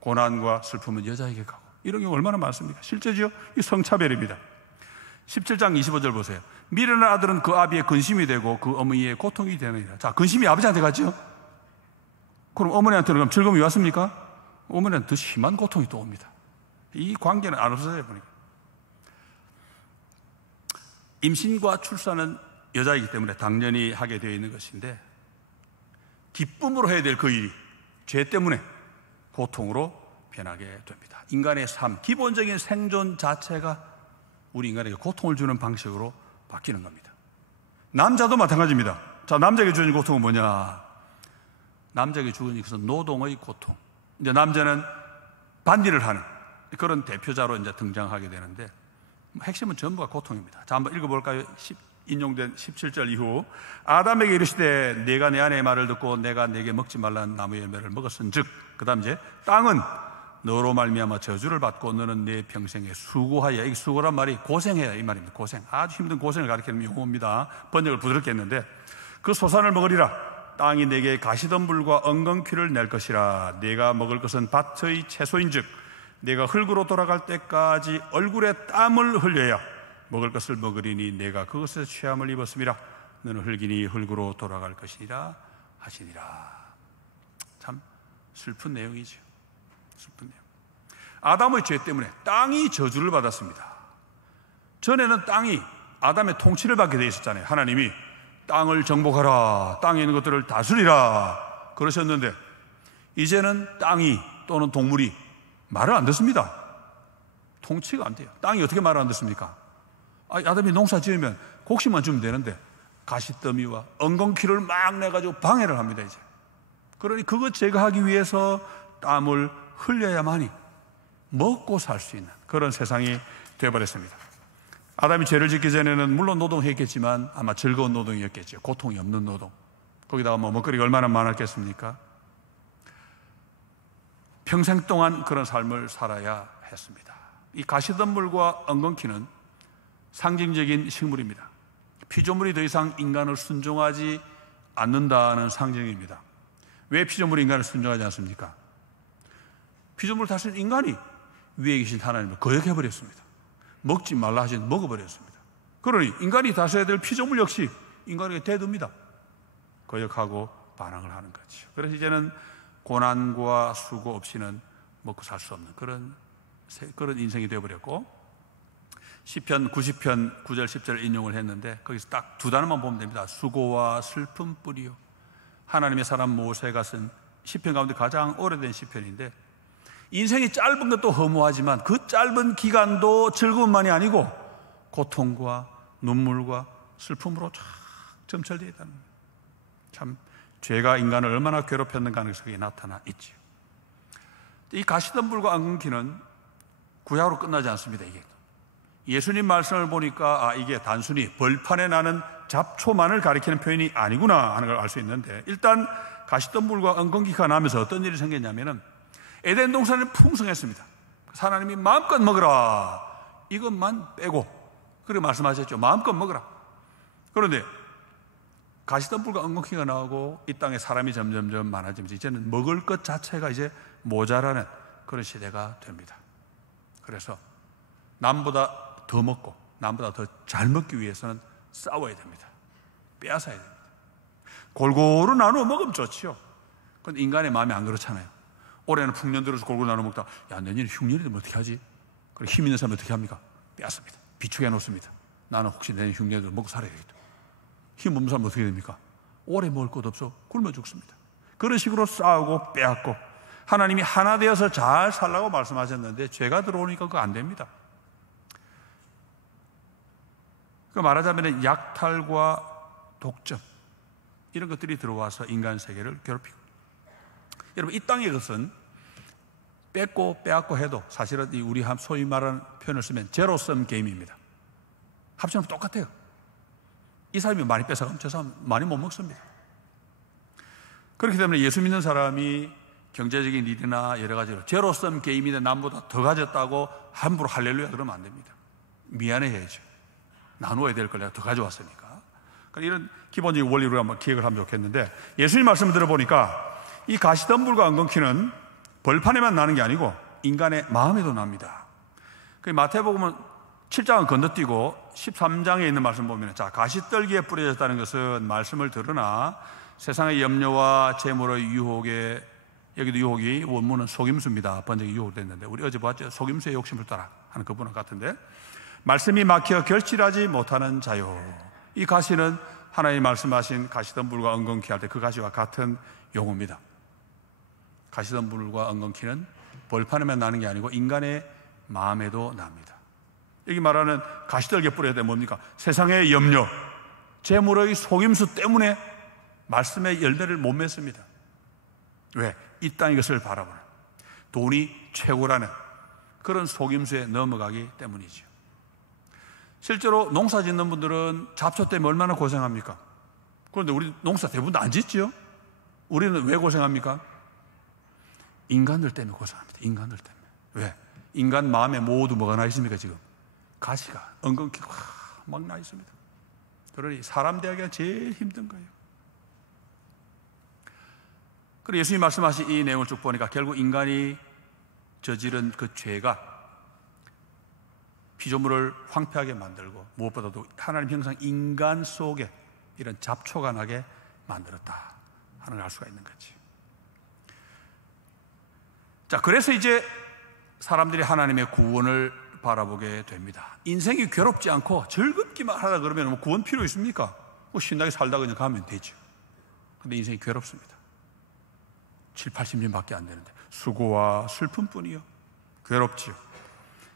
고난과 슬픔은 여자에게 가고, 이런 경우 얼마나 많습니까? 실제죠. 이 성차별입니다. 17장 25절 보세요. 미련한 아들은 그 아비의 근심이 되고 그 어머니의 고통이 되느니라. 자, 근심이 아버지한테 갔죠. 그럼 어머니한테는 그럼 즐거움이 왔습니까? 어머니는 더 심한 고통이 또 옵니다. 이 관계는 안 없어져요. 보니까 임신과 출산은 여자이기 때문에 당연히 하게 되어 있는 것인데 기쁨으로 해야 될 그 일이 죄 때문에 고통으로 변하게 됩니다. 인간의 삶, 기본적인 생존 자체가 우리 인간에게 고통을 주는 방식으로 바뀌는 겁니다. 남자도 마찬가지입니다. 자, 남자에게 주는 고통은 뭐냐? 남자에게 주는 것은 노동의 고통. 이제 남자는 반일을 하는 그런 대표자로 이제 등장하게 되는데, 핵심은 전부가 고통입니다. 자, 한번 읽어볼까요? 인용된 17절 이후, 아담에게 이르시되 내가 내 아내의 말을 듣고 내가 내게 먹지 말라는 나무의 열매를 먹었은즉, 그 다음 이제 땅은 너로 말미암아 저주를 받고 너는 내 평생에 수고하여. 이 수고란 말이 고생해야 이 말입니다. 고생, 아주 힘든 고생을 가리키는 용어입니다. 번역을 부드럽게 했는데, 그 소산을 먹으리라. 땅이 내게 가시덤불과 엉겅퀴를 낼 것이라. 내가 먹을 것은 밭의 채소인즉 내가 흙으로 돌아갈 때까지 얼굴에 땀을 흘려야 먹을 것을 먹으리니 내가 그것에서 취함을 입었음이라. 너는 흙이니 흙으로 돌아갈 것이라 하시니라. 참 슬픈 내용이죠. 슬픈 내용. 아담의 죄 때문에 땅이 저주를 받았습니다. 전에는 땅이 아담의 통치를 받게 돼 있었잖아요. 하나님이 땅을 정복하라, 땅에 있는 것들을 다스리라 그러셨는데, 이제는 땅이 또는 동물이 말을 안 듣습니다. 통치가 안 돼요. 땅이 어떻게 말을 안 듣습니까? 아담이 농사 지으면 곡식만 주면 되는데 가시더미와 엉겅퀴를 막 내가지고 방해를 합니다. 이제 그러니 그것 제거하기 위해서 땀을 흘려야만이 먹고 살 수 있는 그런 세상이 되어버렸습니다. 아담이 죄를 짓기 전에는 물론 노동했겠지만 아마 즐거운 노동이었겠죠. 고통이 없는 노동. 거기다가 먹거리가 얼마나 많았겠습니까? 평생 동안 그런 삶을 살아야 했습니다. 이 가시덤불과 엉겅퀴는 상징적인 식물입니다. 피조물이 더 이상 인간을 순종하지 않는다는 상징입니다. 왜 피조물이 인간을 순종하지 않습니까? 피조물을 다스리는 인간이 위에 계신 하나님을 거역해버렸습니다. 먹지 말라 하신 먹어버렸습니다. 그러니 인간이 다스려야 될 피조물 역시 인간에게 대듭니다. 거역하고 반항을 하는 거죠. 그래서 이제는 고난과 수고 없이는 먹고 살 수 없는 그런 인생이 되어버렸고, 시편 90편 9절 10절 인용을 했는데 거기서 딱 두 단어만 보면 됩니다. 수고와 슬픔뿐이요. 하나님의 사람 모세가 쓴 시편 가운데 가장 오래된 시편인데, 인생이 짧은 것도 허무하지만 그 짧은 기간도 즐거움만이 아니고 고통과 눈물과 슬픔으로 쫙 점철되어 있다는 거예요. 참 죄가 인간을 얼마나 괴롭혔는가 하는 것이 나타나 있죠. 이 가시덤불과 엉겅퀴는 구약으로 끝나지 않습니다. 이게 예수님 말씀을 보니까 이게 단순히 벌판에 나는 잡초만을 가리키는 표현이 아니구나 하는 걸 알 수 있는데, 일단 가시덤불과 엉겅퀴가 나면서 어떤 일이 생겼냐면은 에덴 동산은 풍성했습니다. 하나님이 마음껏 먹으라 이것만 빼고 그렇게 말씀하셨죠. 마음껏 먹으라. 그런데 가시덤불과 엉겅퀴가 나오고 이 땅에 사람이 점점점 많아지면서 이제는 먹을 것 자체가 이제 모자라는 그런 시대가 됩니다. 그래서 남보다 더 먹고 남보다 더 잘 먹기 위해서는 싸워야 됩니다. 빼앗아야 됩니다. 골고루 나누어 먹으면 좋지요. 그런데 인간의 마음이 안 그렇잖아요. 올해는 풍년 들어서 골고루 나눠 먹다, 야 내년에 흉년이 되면 어떻게 하지? 그래 힘 있는 사람은 어떻게 합니까? 빼앗습니다. 비축해 놓습니다. 나는 혹시 내년 흉년이 되면 먹고 살아야 되겠다. 힘 없는 사람은 어떻게 됩니까? 오래 먹을 것 없어 굶어 죽습니다. 그런 식으로 싸우고 빼앗고, 하나님이 하나 되어서 잘 살라고 말씀하셨는데 죄가 들어오니까 그거 안 됩니다. 그 말하자면 약탈과 독점 이런 것들이 들어와서 인간 세계를 괴롭히고, 여러분 이 땅의 것은 뺏고 빼앗고 해도 사실은 우리 소위 말하는 표현을 쓰면 제로섬 게임입니다. 합치면 똑같아요. 이 사람이 많이 뺏어가면 저 사람 많이 못 먹습니다. 그렇기 때문에 예수 믿는 사람이 경제적인 일이나 여러 가지로 제로섬 게임인데 남보다 더 가졌다고 함부로 할렐루야 그러면 안 됩니다. 미안해야죠. 나누어야 될 걸 내가 더 가져왔으니까. 이런 기본적인 원리로 한번 기억을 하면 좋겠는데, 예수님 말씀을 들어보니까 이 가시덤불과 엉겅퀴는 벌판에만 나는 게 아니고 인간의 마음에도 납니다. 마태복음은 7장은 건너뛰고 13장에 있는 말씀 보면, 자 가시떨기에 뿌려졌다는 것은 말씀을 들으나 세상의 염려와 재물의 유혹에, 여기도 유혹이 원문은 속임수입니다. 번역이 유혹됐는데 우리 어제 봤죠. 속임수의 욕심을 따라 하는 그분은 같은데, 말씀이 막혀 결실하지 못하는 자요. 이 가시는 하나님 말씀하신 가시덤불과 엉겅퀴 할 때 그 가시와 같은 용어입니다. 가시덤불과 엉겅퀴는 벌판에만 나는 게 아니고 인간의 마음에도 납니다. 여기 말하는 가시떨기에 뿌려야 돼 뭡니까? 세상의 염려, 재물의 속임수 때문에 말씀의 열매를 못 맺습니다. 왜? 이 땅의 것을 바라보는, 돈이 최고라는 그런 속임수에 넘어가기 때문이죠. 실제로 농사 짓는 분들은 잡초 때문에 얼마나 고생합니까? 그런데 우리 농사 대부분 안 짓지요? 우리는 왜 고생합니까? 인간들 때문에 고생합니다. 인간들 때문에. 왜? 인간 마음에 모두 뭐가 나 있습니까 지금? 가시가, 엉겅퀴가 막 나 있습니다. 그러니 사람 대하기가 제일 힘든 거예요. 그리고 예수님이 말씀하신 이 내용을 쭉 보니까 결국 인간이 저지른 그 죄가 피조물을 황폐하게 만들고 무엇보다도 하나님 형상 인간 속에 이런 잡초가 나게 만들었다 하는 걸 알 수가 있는 거지. 자, 그래서 이제 사람들이 하나님의 구원을 바라보게 됩니다. 인생이 괴롭지 않고 즐겁기만 하다 그러면 뭐 구원 필요 있습니까? 뭐 신나게 살다 그냥 가면 되죠. 근데 인생이 괴롭습니다. 7, 80년밖에 안 되는데 수고와 슬픔뿐이요. 괴롭지요.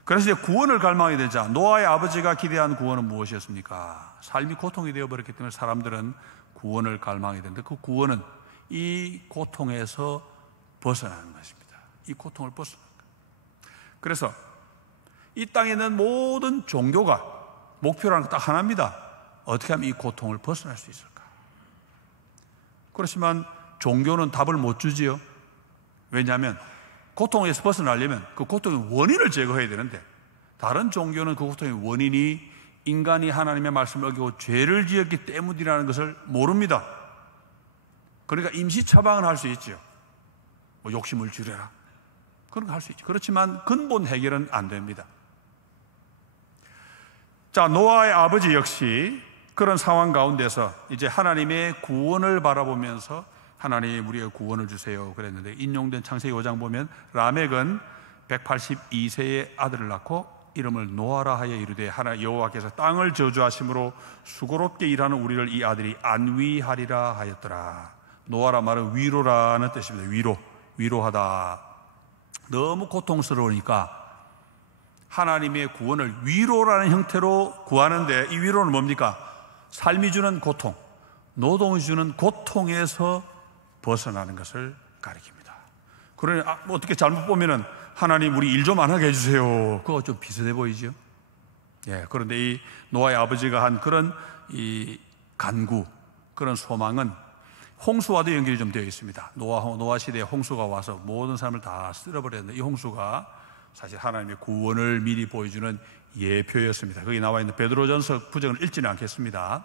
그래서 이제 구원을 갈망하게 되자 노아의 아버지가 기대한 구원은 무엇이었습니까? 삶이 고통이 되어버렸기 때문에 사람들은 구원을 갈망하게 되는데 그 구원은 이 고통에서 벗어나는 것입니다. 이 고통을 벗어나는 것. 그래서 이 땅에 있는 모든 종교가 목표라는 건 딱 하나입니다. 어떻게 하면 이 고통을 벗어날 수 있을까? 그렇지만 종교는 답을 못 주지요. 왜냐하면 고통에서 벗어나려면 그 고통의 원인을 제거해야 되는데 다른 종교는 그 고통의 원인이 인간이 하나님의 말씀을 어기고 죄를 지었기 때문이라는 것을 모릅니다. 그러니까 임시 처방은 할 수 있죠. 뭐 욕심을 줄여라. 그런 거 할 수 있죠. 그렇지만 근본 해결은 안 됩니다. 자, 노아의 아버지 역시 그런 상황 가운데서 이제 하나님의 구원을 바라보면서 하나님 우리의 구원을 주세요 그랬는데 인용된 창세기 5장 보면 라멕은 182세의 아들을 낳고 이름을 노아라 하여 이르되 하나 여호와께서 땅을 저주하심으로 수고롭게 일하는 우리를 이 아들이 안위하리라 하였더라. 노아라 말은 위로라는 뜻입니다. 위로하다. 너무 고통스러우니까 하나님의 구원을 위로라는 형태로 구하는데 이 위로는 뭡니까? 삶이 주는 고통, 노동이 주는 고통에서 벗어나는 것을 가리킵니다. 그러니 어떻게 잘못 보면은 하나님 우리 일 좀 안 하게 해주세요. 그거 좀 비슷해 보이죠? 예, 그런데 이 노아의 아버지가 한 그런 이 간구, 그런 소망은 홍수와도 연결이 좀 되어 있습니다. 노아 시대에 홍수가 와서 모든 사람을 다 쓸어버렸는데 이 홍수가 사실 하나님의 구원을 미리 보여주는 예표였습니다. 거기 나와 있는 베드로전서 부정을 읽지는 않겠습니다.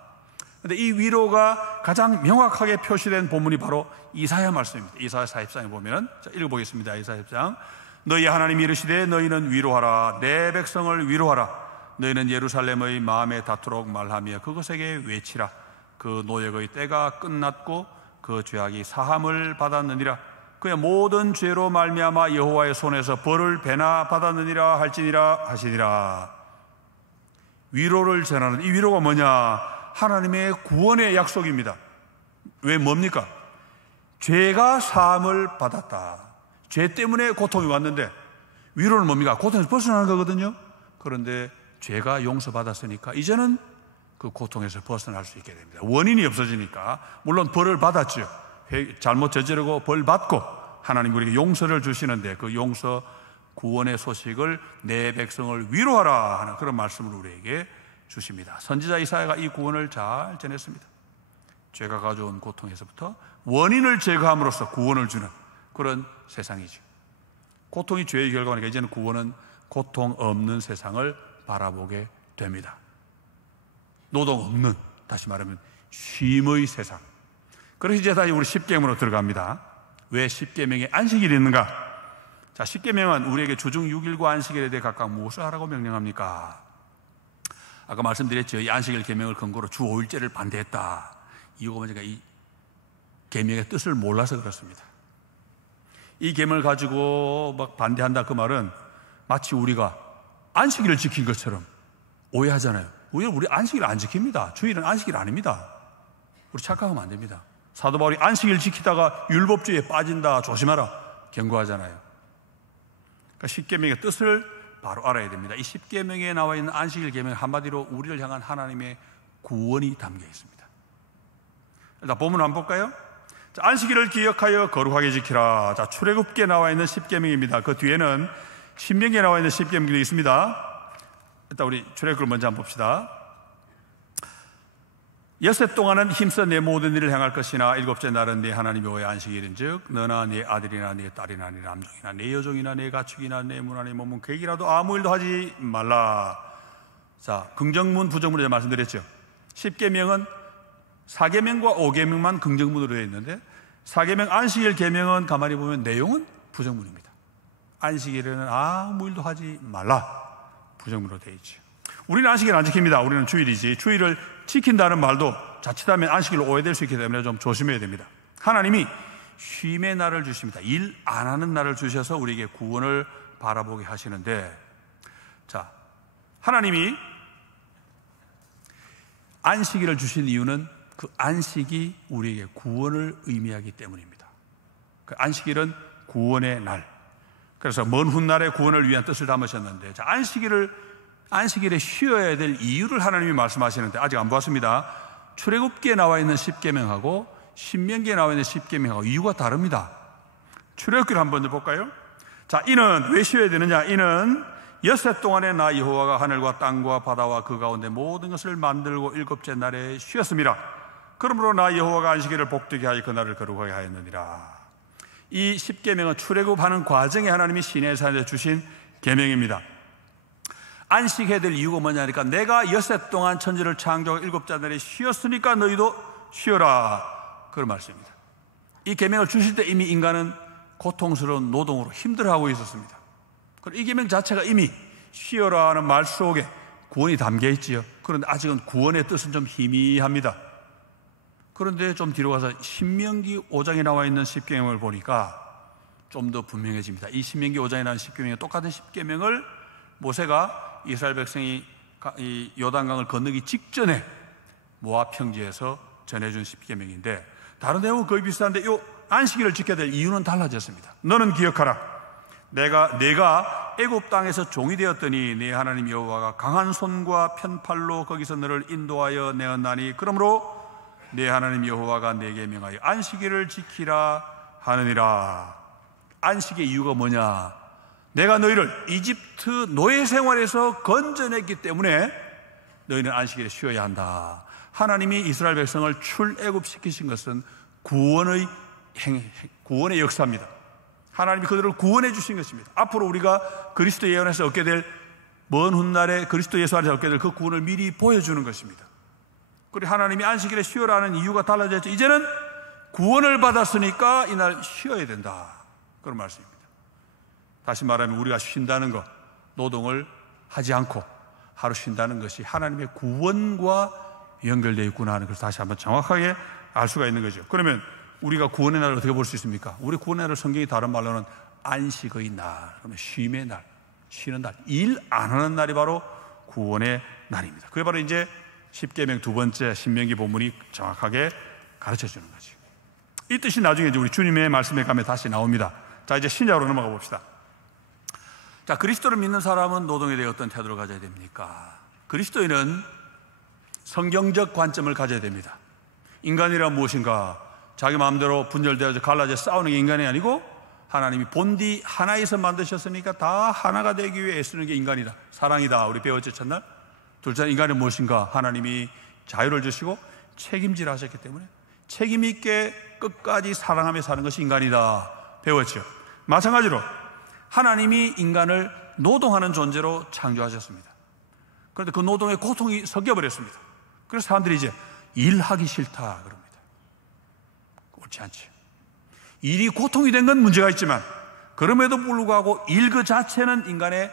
그런데 이 위로가 가장 명확하게 표시된 본문이 바로 이사야 말씀입니다. 이사야 40장에 보면 자, 읽어보겠습니다. 이사야 40장 너희 하나님이 이르시되 너희는 위로하라 내 백성을 위로하라 너희는 예루살렘의 마음에 닿도록 말하며 그것에게 외치라 그 노역의 때가 끝났고 그 죄악이 사함을 받았느니라 그의 모든 죄로 말미암아 여호와의 손에서 벌을 배나 받았느니라 할지니라 하시니라. 위로를 전하는 이 위로가 뭐냐? 하나님의 구원의 약속입니다. 왜 뭡니까? 죄가 사함을 받았다. 죄 때문에 고통이 왔는데 위로는 뭡니까? 고통에서 벗어나는 거거든요. 그런데 죄가 용서받았으니까 이제는 그 고통에서 벗어날 수 있게 됩니다. 원인이 없어지니까 물론 벌을 받았죠. 잘못 저지르고 벌 받고 하나님 우리에게 용서를 주시는데 그 용서 구원의 소식을 내 백성을 위로하라 하는 그런 말씀을 우리에게 주십니다. 선지자 이사야가 이 구원을 잘 전했습니다. 죄가 가져온 고통에서부터 원인을 제거함으로써 구원을 주는 그런 세상이죠. 고통이 죄의 결과니까 이제는 구원은 고통 없는 세상을 바라보게 됩니다. 노동 없는, 다시 말하면 쉼의 세상. 그래서 이제 다시 우리 십계명으로 들어갑니다. 왜 십계명에 안식일이 있는가? 자, 십계명은 우리에게 주중 6일과 안식일에 대해 각각 무엇을 하라고 명령합니까? 아까 말씀드렸죠. 이 안식일 계명을 근거로 주 5일제를 반대했다. 이유가 뭐냐면 이 계명의 뜻을 몰라서 그렇습니다. 이 계명을 가지고 막 반대한다 그 말은 마치 우리가 안식일을 지킨 것처럼 오해하잖아요. 우리 안식일 안 지킵니다. 주일은 안식일 아닙니다. 우리 착각하면 안 됩니다. 사도 바울이 안식일 지키다가 율법주의에 빠진다 조심하라. 경고하잖아요. 그러니까 십계명의 뜻을 바로 알아야 됩니다. 이 십계명에 나와 있는 안식일 계명 한마디로 우리를 향한 하나님의 구원이 담겨 있습니다. 일단 본문 한번 볼까요? 자, 안식일을 기억하여 거룩하게 지키라. 자, 출애굽기에 나와 있는 십계명입니다. 그 뒤에는 신명기에 나와 있는 십계명도 있습니다. 일단 우리 출애굽기를 먼저 한번 봅시다. 여섯 동안은 힘써 내 모든 일을 행할 것이나 일곱째 날은 네 하나님 여호와의 안식일인즉 너나 네 아들이나 네 딸이나 네 남종이나 네 여종이나 네 가축이나 네 문화 네 몸은 계획이라도 아무 일도 하지 말라. 자, 긍정문 부정문을 제가 말씀드렸죠. 십계명은 사계명과 오계명만 긍정문으로 되어 있는데 사계명 안식일 계명은 가만히 보면 내용은 부정문입니다. 안식일에는 아무 일도 하지 말라, 부정문으로 되어 있죠. 우리는 안식일 안 지킵니다. 우리는 주일이지. 주일을 지킨다는 말도 자칫하면 안식일로 오해될 수 있기 때문에 좀 조심해야 됩니다. 하나님이 쉼의 날을 주십니다. 일 안 하는 날을 주셔서 우리에게 구원을 바라보게 하시는데, 자, 하나님이 안식일을 주신 이유는 그 안식이 우리에게 구원을 의미하기 때문입니다. 그 안식일은 구원의 날. 그래서 먼 훗날의 구원을 위한 뜻을 담으셨는데, 자, 안식일에 쉬어야 될 이유를 하나님이 말씀하시는데 아직 안 보았습니다. 출애굽기에 나와 있는 십계명하고 신명기에 나와 있는 십계명하고 이유가 다릅니다. 출애굽기를 한번 볼까요? 자, 이는 왜 쉬어야 되느냐? 이는 엿새 동안에 나 여호와가 하늘과 땅과 바다와 그 가운데 모든 것을 만들고 일곱째 날에 쉬었습니다. 그러므로 나 여호와가 안식일을 복되게 하여 그날을 거룩하게 하였느니라. 이 십계명은 출애굽하는 과정에 하나님이 시내산에서 주신 계명입니다. 안식해야 될 이유가 뭐냐니까 내가 엿새 동안 천지를 창조하고 일곱째 날에 쉬었으니까 너희도 쉬어라, 그런 말씀입니다. 이 계명을 주실 때 이미 인간은 고통스러운 노동으로 힘들어하고 있었습니다. 그리고 이 계명 자체가 이미 쉬어라는 말 속에 구원이 담겨 있지요. 그런데 아직은 구원의 뜻은 좀 희미합니다. 그런데 좀 뒤로 가서 신명기 5장에 나와 있는 십계명을 보니까 좀 더 분명해집니다. 이 신명기 5장에 나온 십계명이 똑같은 십계명을 모세가 이스라엘 백성이 이 요단강을 건너기 직전에 모압 평지에서 전해준 십계명인데 다른 내용은 거의 비슷한데 이 안식일을 지켜야 될 이유는 달라졌습니다. 너는 기억하라. 내가 애굽 땅에서 종이 되었더니 네 하나님 여호와가 강한 손과 편팔로 거기서 너를 인도하여 내었나니 그러므로 네 하나님 여호와가 내게 명하여 안식일을 지키라 하느니라. 안식의 이유가 뭐냐? 내가 너희를 이집트 노예 생활에서 건져냈기 때문에 너희는 안식일에 쉬어야 한다. 하나님이 이스라엘 백성을 출애굽시키신 것은 구원의 역사입니다. 하나님이 그들을 구원해 주신 것입니다. 앞으로 우리가 그리스도 예언에서 얻게 될 먼 훗날에 그리스도 예수 안에서 얻게 될 그 구원을 미리 보여주는 것입니다. 그리고 하나님이 안식일에 쉬어라는 이유가 달라졌죠. 이제는 구원을 받았으니까 이날 쉬어야 된다, 그런 말씀입니다. 다시 말하면 우리가 쉰다는 것, 노동을 하지 않고 하루 쉰다는 것이 하나님의 구원과 연결되어 있구나 하는 것을 다시 한번 정확하게 알 수가 있는 거죠. 그러면 우리가 구원의 날을 어떻게 볼 수 있습니까? 우리 구원의 날을 성경이 다른 말로는 안식의 날, 그러면 쉼의 날, 쉬는 날, 일 안 하는 날이 바로 구원의 날입니다. 그게 바로 이제 십계명 두 번째 신명기 본문이 정확하게 가르쳐 주는 거죠. 이 뜻이 나중에 이제 우리 주님의 말씀에 가면 다시 나옵니다. 자, 이제 신약으로 넘어가 봅시다. 자, 그리스도를 믿는 사람은 노동에 대해 어떤 태도를 가져야 됩니까? 그리스도인은 성경적 관점을 가져야 됩니다. 인간이란 무엇인가? 자기 마음대로 분열되어서 갈라져 싸우는 게 인간이 아니고 하나님이 본디 하나에서 만드셨으니까 다 하나가 되기 위해 애쓰는 게 인간이다. 사랑이다. 우리 배웠죠, 첫날? 둘째, 인간은 무엇인가? 하나님이 자유를 주시고 책임질 하셨기 때문에 책임 있게 끝까지 사랑하며 사는 것이 인간이다. 배웠죠. 마찬가지로 하나님이 인간을 노동하는 존재로 창조하셨습니다. 그런데 그 노동에 고통이 섞여버렸습니다. 그래서 사람들이 이제 일하기 싫다 그럽니다. 옳지 않지. 일이 고통이 된 건 문제가 있지만 그럼에도 불구하고 일 그 자체는 인간의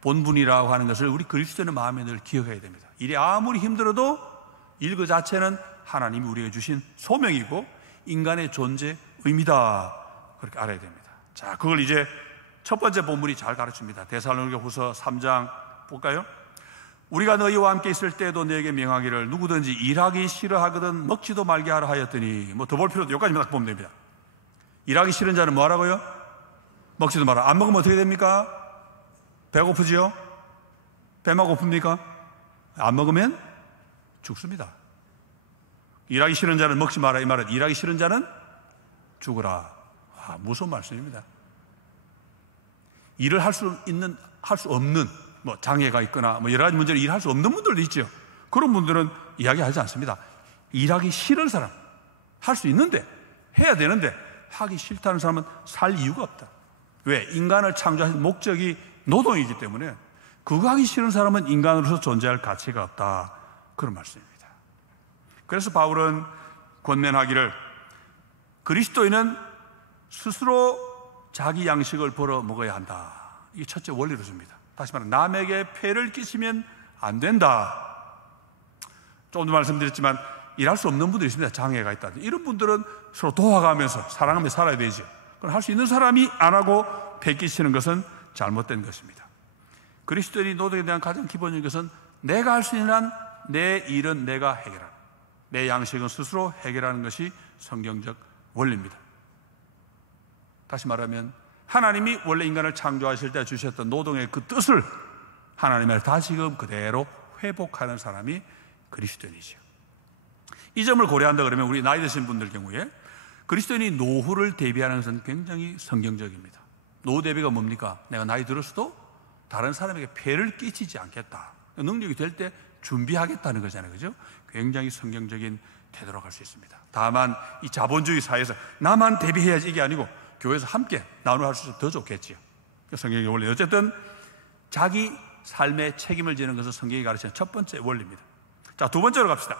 본분이라고 하는 것을 우리 그리스도인의 마음에 늘 기억해야 됩니다. 일이 아무리 힘들어도 일 그 자체는 하나님이 우리에게 주신 소명이고 인간의 존재 의미다, 그렇게 알아야 됩니다. 자, 그걸 이제 첫 번째 본문이 잘 가르칩니다. 데살로니가후서 3장 볼까요? 우리가 너희와 함께 있을 때도 너에게 명하기를 누구든지 일하기 싫어하거든 먹지도 말게 하라 하였더니 뭐 더 볼 필요도 여기까지만 딱 보면 됩니다. 일하기 싫은 자는 뭐 하라고요? 먹지도 마라. 안 먹으면 어떻게 됩니까? 배고프지요? 배만 고픕니까? 안 먹으면 죽습니다. 일하기 싫은 자는 먹지 마라. 이 말은 일하기 싫은 자는 죽으라. 무서운 말씀입니다. 일을 할 수 없는 장애가 있거나 여러 가지 문제로 일할 수 없는 분들도 있죠. 그런 분들은 이야기하지 않습니다. 일하기 싫은 사람, 할 수 있는데 해야 되는데 하기 싫다는 사람은 살 이유가 없다. 왜? 인간을 창조하신 목적이 노동이기 때문에 그거 하기 싫은 사람은 인간으로서 존재할 가치가 없다. 그런 말씀입니다. 그래서 바울은 권면하기를 그리스도인은 스스로 자기 양식을 벌어 먹어야 한다. 이게 첫째 원리로 줍니다. 다시 말해 남에게 폐를 끼치면 안 된다. 조금 더 말씀드렸지만 일할 수 없는 분들이 있습니다. 장애가 있다. 이런 분들은 서로 도와가면서 사랑하며 살아야 되지. 그럼 할 수 있는 사람이 안 하고 폐 끼치는 것은 잘못된 것입니다. 그리스도인이 노동에 대한 가장 기본적인 것은 내가 할 수 있는 한 내 일은 내가 해결하는, 내 양식은 스스로 해결하는 것이 성경적 원리입니다. 다시 말하면 하나님이 원래 인간을 창조하실 때 주셨던 노동의 그 뜻을 하나님의 다시금 그대로 회복하는 사람이 그리스도인이죠. 이 점을 고려한다 그러면 우리 나이 드신 분들 경우에 그리스도인이 노후를 대비하는 것은 굉장히 성경적입니다. 노후 대비가 뭡니까? 내가 나이 들었어도 다른 사람에게 폐를 끼치지 않겠다. 능력이 될 때 준비하겠다는 거잖아요. 그죠? 굉장히 성경적인 태도로 갈 수 있습니다. 다만 이 자본주의 사회에서 나만 대비해야지 이게 아니고 교회에서 함께 나누어 할 수 있어서 더 좋겠지요. 성경이 원래 어쨌든 자기 삶에 책임을 지는 것은 성경이 가르치는 첫 번째 원리입니다. 자, 두 번째로 갑시다.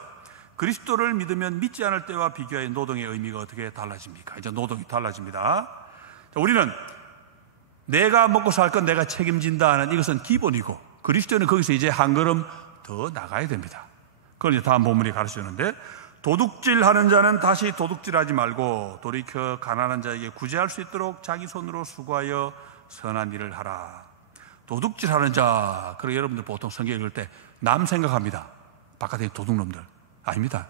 그리스도를 믿으면 믿지 않을 때와 비교해 노동의 의미가 어떻게 달라집니까? 이제 노동이 달라집니다. 자, 우리는 내가 먹고 살 건 내가 책임진다 하는 이것은 기본이고 그리스도는 거기서 이제 한 걸음 더 나가야 됩니다. 그걸 이제 다음 본문이 가르치는데 도둑질하는 자는 다시 도둑질하지 말고 돌이켜 가난한 자에게 구제할 수 있도록 자기 손으로 수고하여 선한 일을 하라. 도둑질하는 자, 그리고 여러분들 보통 성경 읽을 때 남 생각합니다. 바깥에 있는 도둑놈들. 아닙니다.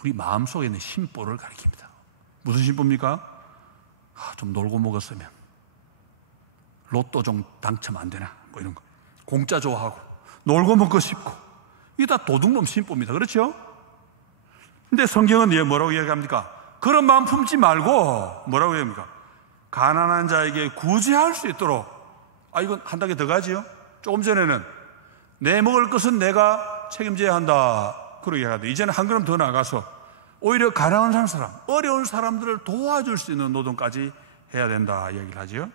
우리 마음속에 있는 심보를 가리킵니다. 무슨 심보입니까? 좀 놀고 먹었으면 로또 좀 당첨 안 되나 뭐 이런 거. 공짜 좋아하고 놀고 먹고 싶고 이게 다 도둑놈 심보입니다. 그렇죠? 근데 성경은 뭐라고 이야기합니까? 그런 마음 품지 말고 뭐라고 이야기합니까? 가난한 자에게 구제할 수 있도록. 이건 한 단계 더 가지요. 조금 전에는 내 먹을 것은 내가 책임져야 한다. 그러게 이야기하는데 이제는 한 걸음 더 나가서 오히려 가난한 사람, 어려운 사람들을 도와줄 수 있는 노동까지 해야 된다 이야기를 하죠.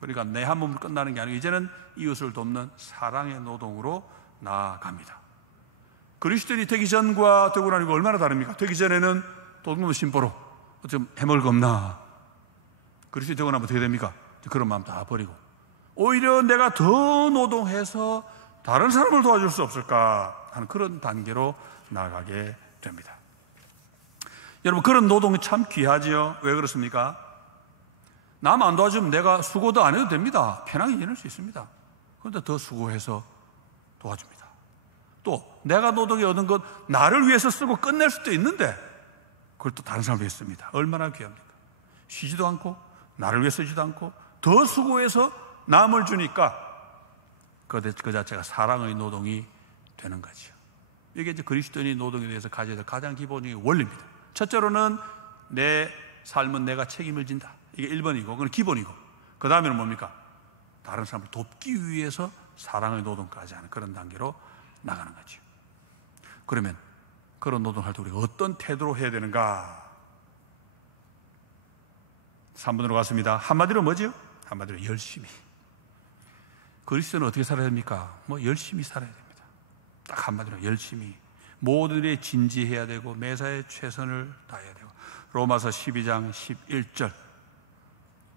그러니까 내 한 몸 끝나는 게 아니고 이제는 이웃을 돕는 사랑의 노동으로 나아갑니다. 그리스도인이 되기 전과 되고 나니까 얼마나 다릅니까? 되기 전에는 도둑놈 심보로 좀 해먹을 거 없나. 그리스도인이 되고 나면 어떻게 됩니까? 그런 마음 다 버리고 오히려 내가 더 노동해서 다른 사람을 도와줄 수 없을까 하는 그런 단계로 나아가게 됩니다. 여러분, 그런 노동이 참 귀하지요. 왜 그렇습니까? 남 안 도와주면 내가 수고도 안 해도 됩니다. 편하게 지낼 수 있습니다. 그런데 더 수고해서 도와줍니다. 또 내가 노동에 얻은 것 나를 위해서 쓰고 끝낼 수도 있는데 그걸 또 다른 사람을 위해 씁니다. 얼마나 귀합니까? 쉬지도 않고 나를 위해 쓰지도 않고 더 수고해서 남을 주니까 그 자체가 사랑의 노동이 되는 거죠. 이게 이제 그리스도인의 노동에 대해서 가져야 될 가장 기본적인 원리입니다. 첫째로는 내 삶은 내가 책임을 진다. 이게 1번이고 그건 기본이고 그 다음에는 뭡니까? 다른 사람을 돕기 위해서 사랑의 노동까지 하는 그런 단계로 나가는 거죠. 그러면 그런 노동할 때 우리가 어떤 태도로 해야 되는가? 3번으로 갔습니다. 한마디로 뭐죠? 한마디로 열심히. 그리스도는 어떻게 살아야 됩니까? 열심히 살아야 됩니다. 딱 한마디로 열심히. 모든 일에 진지해야 되고 매사에 최선을 다해야 되고. 로마서 12장 11절.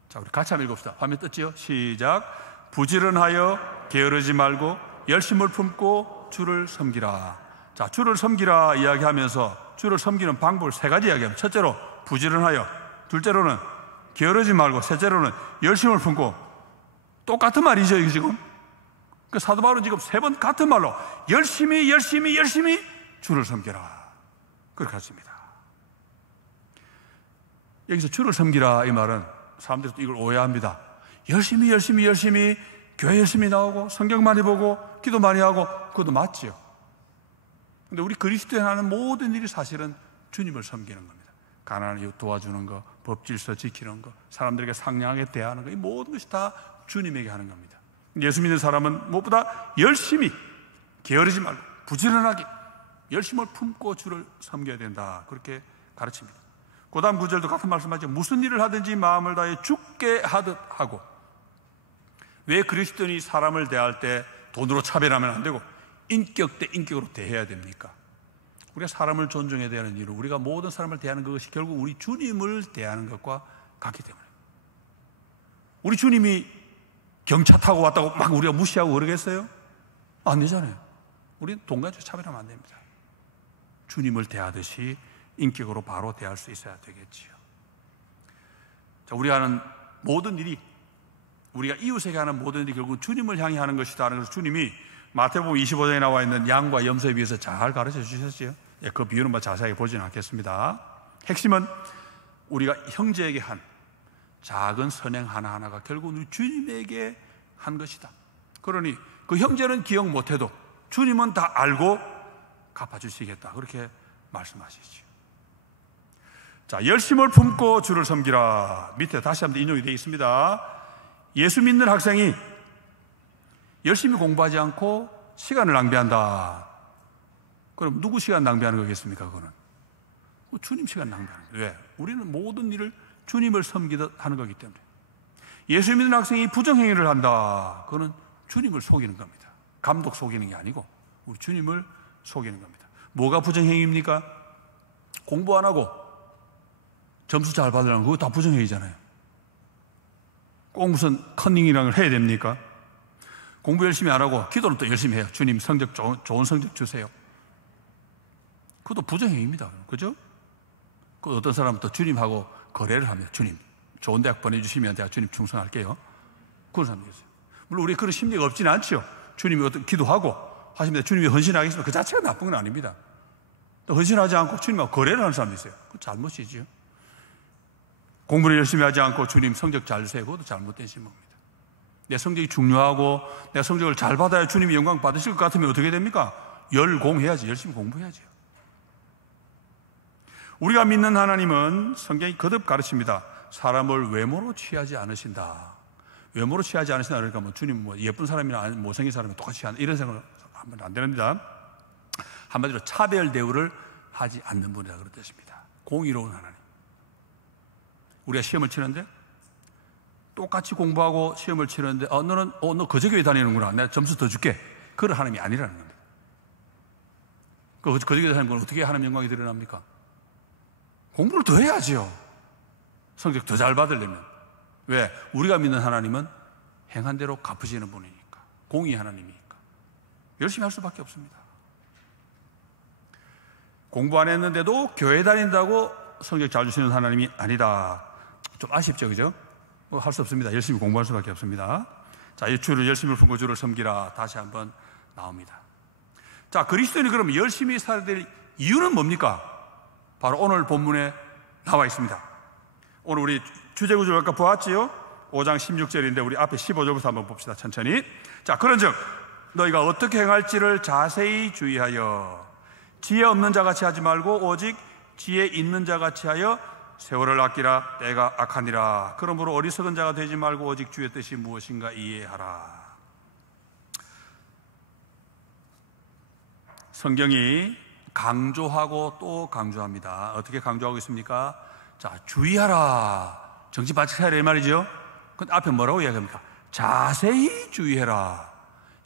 자, 우리 같이 한번 읽읍시다. 화면 떴지요? 시작. 부지런하여 게으르지 말고 열심을 품고 주를 섬기라. 자, 주를 섬기라 이야기하면서 주를 섬기는 방법을 3가지 이야기합니다. 첫째로 부지런하여, 둘째로는 게으르지 말고, 셋째로는 열심을 품고. 똑같은 말이죠, 이게 지금. 그 사도 바울은 지금 3번 같은 말로 열심히 주를 섬겨라. 그렇게 했습니다. 여기서 주를 섬기라 이 말은 사람들이 또 이걸 오해합니다. 열심히 교회 열심히 나오고 성경 많이 보고 기도 많이 하고 그것도 맞지요. 근데 우리 그리스도인이 하는 모든 일이 사실은 주님을 섬기는 겁니다. 가난한 이웃 도와주는 거, 법질서 지키는 거, 사람들에게 상냥하게 대하는 거, 이 모든 것이 다 주님에게 하는 겁니다. 예수 믿는 사람은 무엇보다 열심히 게으르지 말고 부지런하게 열심을 품고 주를 섬겨야 된다, 그렇게 가르칩니다. 그 다음 구절도 같은 말씀하죠. 무슨 일을 하든지 마음을 다해 죽게 하듯 하고. 왜 그리스도인이 사람을 대할 때 돈으로 차별하면 안 되고 인격 대 인격으로 대해야 됩니까? 우리가 사람을 존중해야 되는 이유, 우리가 모든 사람을 대하는 것이 결국 우리 주님을 대하는 것과 같기 때문에. 우리 주님이 경차 타고 왔다고 막 우리가 무시하고 그러겠어요? 안 되잖아요. 우리는 동간주의 차별하면 안 됩니다. 주님을 대하듯이 인격으로 바로 대할 수 있어야 되겠지요. 자, 우리가 하는 모든 일이, 우리가 이웃에게 하는 모든 일이 결국 주님을 향해 하는 것이다 하는 것을 주님이 마태복음 25장에 나와 있는 양과 염소에 비해서 잘 가르쳐 주셨지요. 그 비유는 뭐 자세하게 보지는 않겠습니다. 핵심은 우리가 형제에게 한 작은 선행 하나하나가 결국 우리 주님에게 한 것이다. 그러니 그 형제는 기억 못해도 주님은 다 알고 갚아주시겠다, 그렇게 말씀하시죠. 자, 열심을 품고 주를 섬기라. 밑에 다시 한번 인용이 되어 있습니다. 예수 믿는 학생이 열심히 공부하지 않고 시간을 낭비한다. 그럼 누구 시간 낭비하는 거겠습니까? 그거는 주님 시간 낭비하는 거예요. 왜? 우리는 모든 일을 주님을 섬기듯 하는 거기 때문에. 예수 믿는 학생이 부정행위를 한다. 그거는 주님을 속이는 겁니다. 감독 속이는 게 아니고 우리 주님을 속이는 겁니다. 뭐가 부정행위입니까? 공부 안 하고 점수 잘 받으려면 그거 다 부정행위잖아요. 꼭 무슨 컨닝이라는 걸 해야 됩니까? 공부 열심히 안 하고 기도는 또 열심히 해요. 주님 성적 좋은 성적 주세요. 그것도 부정행위입니다. 그죠? 그 어떤 사람은 또 주님하고 거래를 합니다. 주님 좋은 대학 보내주시면 제가 주님 충성할게요. 그런 사람이 있어요. 물론 우리 그런 심리가 없지는 않죠. 주님이 어떤 기도하고 하십니다. 주님이 헌신하겠습니다. 그 자체가 나쁜 건 아닙니다. 또 헌신하지 않고 주님하고 거래를 하는 사람도 있어요. 그건 잘못이지요. 공부를 열심히 하지 않고 주님 성적 잘 주세요. 그것도 잘못된 신앙입니다. 내 성적이 중요하고 내 성적을 잘 받아야 주님이 영광 받으실 것 같으면 어떻게 됩니까? 열공해야지. 열심히 공부해야죠. 우리가 믿는 하나님은 성경이 거듭 가르칩니다. 사람을 외모로 취하지 않으신다. 외모로 취하지 않으신다. 그러니까 뭐 주님 뭐 예쁜 사람이나 못생긴 사람이 똑같이 한다, 이런 생각을 하면 안 됩니다. 한마디로 차별 대우를 하지 않는 분이라 그런 뜻입니다. 공의로운 하나님. 우리가 시험을 치는데 똑같이 공부하고 시험을 치는데 너는 너 거저교회 다니는구나, 내가 점수 더 줄게, 그런 하나님이 아니라는 겁니다. 그 거저교회 다니는 건 어떻게 하나님 영광이 드러납니까? 공부를 더 해야지요. 성적 더 잘 받으려면. 왜? 우리가 믿는 하나님은 행한 대로 갚으시는 분이니까, 공의 하나님이니까 열심히 할 수밖에 없습니다. 공부 안 했는데도 교회 다닌다고 성적 잘 주시는 하나님이 아니다. 좀 아쉽죠, 그죠? 할 수 없습니다. 열심히 공부할 수밖에 없습니다. 자, 이 주를 열심히 품고 주를 섬기라 다시 한번 나옵니다. 자, 그리스도인이 그럼 열심히 살아야 될 이유는 뭡니까? 바로 오늘 본문에 나와 있습니다. 오늘 우리 주제구절 아까 보았지요? 5장 16절인데 우리 앞에 15절부터 한번 봅시다. 천천히. 자, 그런즉 너희가 어떻게 행할지를 자세히 주의하여 지혜 없는 자같이 하지 말고 오직 지혜 있는 자같이 하여 세월을 아끼라. 때가 악하니라. 그러므로 어리석은 자가 되지 말고 오직 주의 뜻이 무엇인가 이해하라. 성경이 강조하고 또 강조합니다. 어떻게 강조하고 있습니까? 자, 주의하라. 정신 바짝 차리라, 이 말이죠. 근데 앞에 뭐라고 이야기합니까? 자세히 주의해라.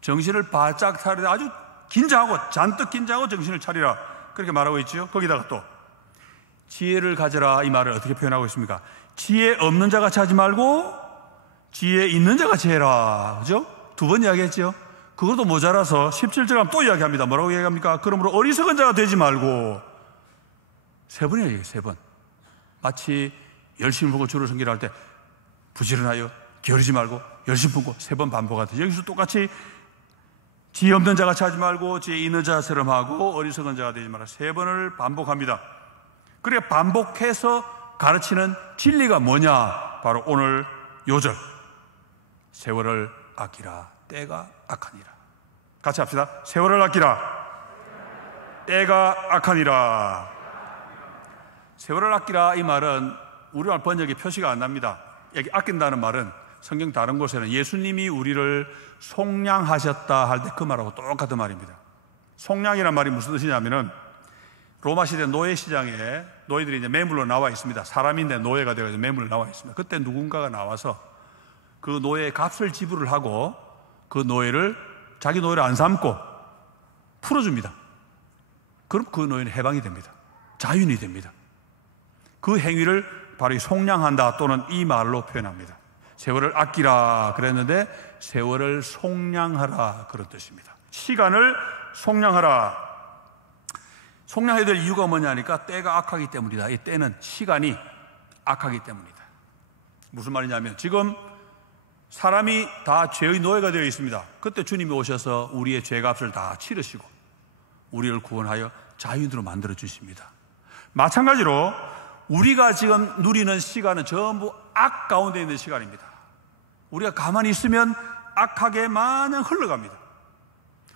정신을 바짝 차리라. 아주 긴장하고, 잔뜩 긴장하고 정신을 차리라. 그렇게 말하고 있죠. 거기다가 또 지혜를 가져라, 이 말을 어떻게 표현하고 있습니까? 지혜 없는 자같이 하지 말고 지혜 있는 자같이 해라. 그죠? 두 번 이야기했죠. 그것도 모자라서 17절 하면 또 이야기합니다. 뭐라고 이야기합니까? 그러므로 어리석은 자가 되지 말고. 세 번 이야기해요. 세 번. 마치 열심히 보고 주를 섬기라 할 때 부지런하여 게으르지 말고 열심히 보고 세 번 반복하듯이 여기서 똑같이 지혜 없는 자같이 하지 말고 지혜 있는 자처럼 하고 어리석은 자가 되지 말라. 세 번을 반복합니다. 그래 반복해서 가르치는 진리가 뭐냐? 바로 오늘 요절. 세월을 아끼라. 때가 악하니라. 같이 합시다. 세월을 아끼라. 때가 악하니라. 세월을 아끼라 이 말은 우리말 번역에 표시가 안 납니다. 여기 아낀다는 말은 성경 다른 곳에는 예수님이 우리를 속량하셨다 할 때 그 말하고 똑같은 말입니다. 속량이란 말이 무슨 뜻이냐면은 로마 시대 노예 시장에 노예들이 이제 매물로 나와 있습니다. 사람인데 노예가 되어서 매물로 나와 있습니다. 그때 누군가가 나와서 그 노예의 값을 지불을 하고 그 노예를 자기 노예를 안 삼고 풀어줍니다. 그럼 그 노예는 해방이 됩니다. 자유인이 됩니다. 그 행위를 바로 이 속량한다 또는 이 말로 표현합니다. 세월을 아끼라 그랬는데 세월을 속량하라 그런 뜻입니다. 시간을 속량하라. 속량해야 될 이유가 뭐냐니까 때가 악하기 때문이다. 이 때는 시간이 악하기 때문이다. 무슨 말이냐면 지금 사람이 다 죄의 노예가 되어 있습니다. 그때 주님이 오셔서 우리의 죄값을 다 치르시고 우리를 구원하여 자유인으로 만들어 주십니다. 마찬가지로 우리가 지금 누리는 시간은 전부 악 가운데 있는 시간입니다. 우리가 가만히 있으면 악하게 마냥 흘러갑니다.